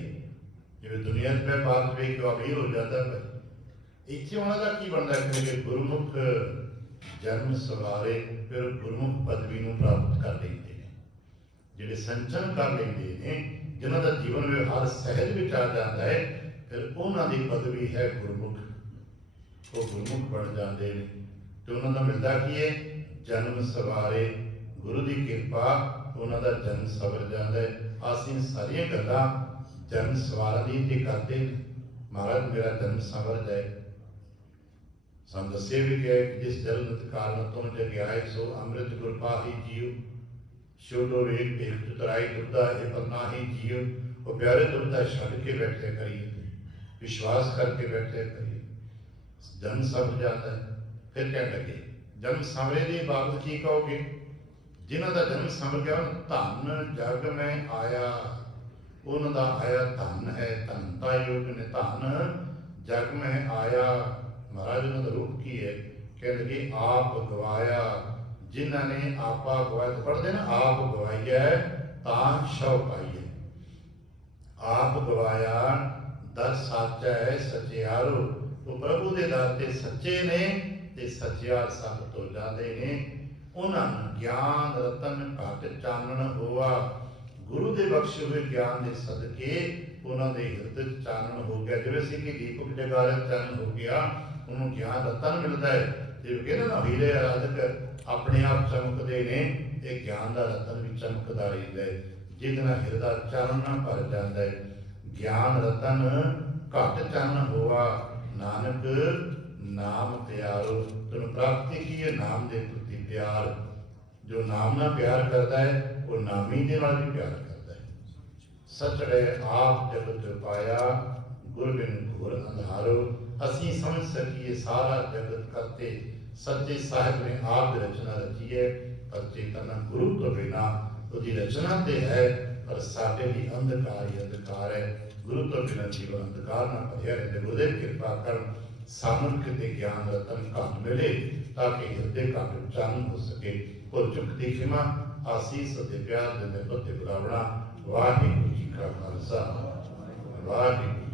ਜਿਵੇਂ ਦੁਨੀਆ ਦੇ ਵਪਾਰ ਵੇਖ ਕੇ ਅਮੀਰ ਹੋ ਜਾਂਦਾ ਹੈ, ਇੱਥੇ ਉਹਨਾਂ ਦਾ ਕੀ ਬਣਦਾ? ਕਿ ਗੁਰਮੁਖ ਜਨਮ ਸਵਾਰੇ, ਫਿਰ ਗੁਰਮੁਖ ਪਦਵੀ ਨੂੰ ਪ੍ਰਾਪਤ ਕਰ ਲੈਂਦੇ ਨੇ। ਜਿਹੜੇ ਸੰਚਨ ਕਰ ਲੈਂਦੇ ਨੇ, ਜਿਨ੍ਹਾਂ ਦਾ ਜੀਵਨ ਵਿਵਹਾਰ ਸਹਿਜ ਵਿੱਚ ਆ ਜਾਂਦਾ ਹੈ, ਫਿਰ ਉਹਨਾਂ ਦੀ ਪਦਵੀ ਹੈ ਗੁਰਮੁਖ। ਉਹ ਗੁਰਮੁਖ ਬਣ ਜਾਂਦੇ ਨੇ। ਤੇ ਉਹਨਾਂ ਦਾ ਮਿਲਦਾ ਕੀ ਹੈ? ਜਨਮ ਸਵਾਰੇ, ਗੁਰੂ ਦੀ ਕਿਰਪਾ, ਉਹਨਾਂ ਦਾ ਜਨਮ ਸਵਰ ਜਾਂਦਾ ਹੈ। ਅਸੀਂ ਸਾਰੀਆਂ ਗੱਲਾਂ ਜਨਮ ਸਵਾਰਨ ਦੀ ਤੇ ਕਰਦੇ ਨੇ। ਮਹਾਰਾਜ ਮੇਰਾ ਜਨਮ ਸਵਰ ਜਾਏ। ਸਾਨੂੰ ਦੱਸਿਆ ਵੀ ਗਿਆ ਕਿ ਜਿਸ ਜਨਮ ਕਾਰਨ ਤੁਮ ਜਗਿਆਏ ਸੋ ਅੰਮ੍ਰਿਤ ਗੁਰ ਪਾਹੀ ਜੀਉ। ਛੋਟੋ ਵੇਖ ਵੇਖ ਤੁਤਰਾਈ ਦੁੱਧਾ ਇਹ ਪਰਨਾਹੀ ਜੀਉ। ਉਹ ਪਿਆਰੇ ਦੁੱਧਾ ਛੱਡ ਕੇ ਬੈਠੇ ਕਰੀਏ, ਵਿਸ਼ਵਾਸ ਕਰਕੇ ਬੈਠੇ ਕਰੀਏ, ਜਨਮ ਸਵਰ ਜਾਂਦਾ ਹੈ। ਫਿਰ ਕਹਿਣ ਲੱਗੇ ਜਨਮ ਸੰਵਰੇ ਦੀ ਬਾਬਤ ਕੀ ਕਹੋਗੇ? ਜਿਨ੍ਹਾਂ ਦਾ ਜਨਮ ਸੰਵਰ ਗਿਆ ਧਨ ਜਗ ਮੈਂ ਆਇਆ, ਉਹਨਾਂ ਦਾ ਆਇਆ ਧਨ ਹੈ। ਧਨਤਾ ਯੋਗ ਨੇ ਧਨ ਜਗ ਮੈਂ ਆਇਆ। ਮਹਾਰਾਜ ਉਹਨਾਂ ਦਾ ਰੂਪ ਕੀ ਹੈ? ਕਹਿੰਦੇ ਕਿ ਆਪ ਗਵਾਇਆ, ਜਿਨ੍ਹਾਂ ਨੇ ਆਪਾ ਗਵਾਇਆ। ਪੜ੍ਹਦੇ ਨਾ, ਆਪ ਗਵਾਈਐ ਤਾਂ ਸ਼ਉ ਪਾਈਐ। ਆਪ ਗਵਾਇਆ ਦਰ ਸਾਚੈ ਸਚਿਆਰੋ। ਉਹ ਪ੍ਰਭੂ ਦੇ ਦਰ ਤੇ ਸੱਚੇ ਨੇ ਤੇ ਸਚਿਆਰ ਸਾਬਤ ਹੋ ਜਾਂਦੇ ਨੇ। ਉਹਨਾਂ ਨੂੰ ਗਿਆਨ ਰਤਨ ਘਟ ਚਾਨਣ ਹੋਆ। ਗੁਰੂ ਦੇ ਬਖਸ਼ੇ ਹੋਏ ਗਿਆਨ ਦੇ ਸਦਕੇ ਉਹਨਾਂ ਦੇ ਹਿਰਦੇ ਚ ਚਾਨਣ ਹੋ ਗਿਆ। ਜਿਵੇਂ ਸੀ ਕਿ ਦੀਪਕ ਜਗਾਰੇ ਚਾਨਣ ਹੋ ਗਿਆ, ਉਹਨੂੰ ਗਿਆਨ ਰਤਨ ਮਿਲਦਾ ਹੈ। ਤੇ ਕਹਿੰਦੇ ਨਾ ਹੀਰੇ ਆਰਾਧਕ ਆਪਣੇ ਆਪ ਚਮਕਦੇ ਨੇ, ਇਹ ਗਿਆਨ ਦਾ ਰਤਨ ਵੀ ਚਮਕਦਾ ਰਹਿੰਦਾ ਹੈ, ਜਿਹਦੇ ਨਾਲ ਹਿਰਦਾ ਚਾਨਣ ਭਰ ਜਾਂਦਾ ਹੈ। ਗਿਆਨ ਰਤਨ ਘਟ ਚਾਨਣ ਹੋਆ, ਨਾਨਕ ਨਾਮ ਪਿਆਰੋ। ਤੈਨੂੰ ਪ੍ਰਾਪਤੀ ਕੀ ਹੈ? ਨਾਮ ਦੇ ਪ੍ਰਤੀ ਪਿਆਰ। ਜੋ ਨਾਮ ਨਾਲ ਪਿਆਰ ਕਰਦਾ ਹੈ ਉਹ ਨਾਮੀ ਦੇ ਨਾਲ ਵੀ ਪਿਆਰ ਕਰਦਾ ਹੈ। ਸਚੜੇ ਆਪ ਜਗਤ ਪਾਇਆ, ਗੁਰ ਬਿਨ ਘੋਰ ਅੰਧਾਰੋ। ਅਸੀਂ ਸਮਝ ਸਕੀਏ ਸਾਰਾ ਜਗਤ ਕਰਤੇ ਸੱਚੇ ਸਾਹਿਬ ਨੇ ਆਪ ਦੀ ਰਚਨਾ ਰਚੀ ਹੈ, ਪਰ ਚੇਤਨਾ ਗੁਰੂ ਤੋਂ ਬਿਨਾਂ ਉਹਦੀ ਰਚਨਾ ਤੇ ਹੈ, ਪਰ ਸਾਡੇ ਲਈ ਅੰਧਕਾਰ ਹੀ ਅੰਧਕਾਰ ਹੈ। ਗੁਰੂ ਤੋਂ ਬਿਨਾਂ ਜੀਵਨ ਅੰਧਕਾਰ ਨਾਲ ਭਰਿਆ ਰਹਿੰਦਾ। ਗੁਰਦੇਵ ਕਿਰਪਾ ਕਰਨ ਸਾਨੂੰ ਕਿਤੇ ਗਿਆਨ ਰਤਨ ਘੱਟ ਮਿਲੇ ਤਾਂ ਕਿ ਹਿਰਦੇ ਘੱਟ ਚਾਨਣ ਹੋ ਸਕੇ। ਉਹ ਚੁੱਕ ਦੀ ਖਿਮਾ ਆਸੀਸ ਅਤੇ ਪਿਆਰ ਦੇ ਨਿਰਭਰ ਤੇ ਬੁਲਾਵਣਾ ਵਾਹਿਗੁਰੂ ਜੀ ਕਾ ਖਾਲਸਾ ਵਾਹਿਗੁਰੂ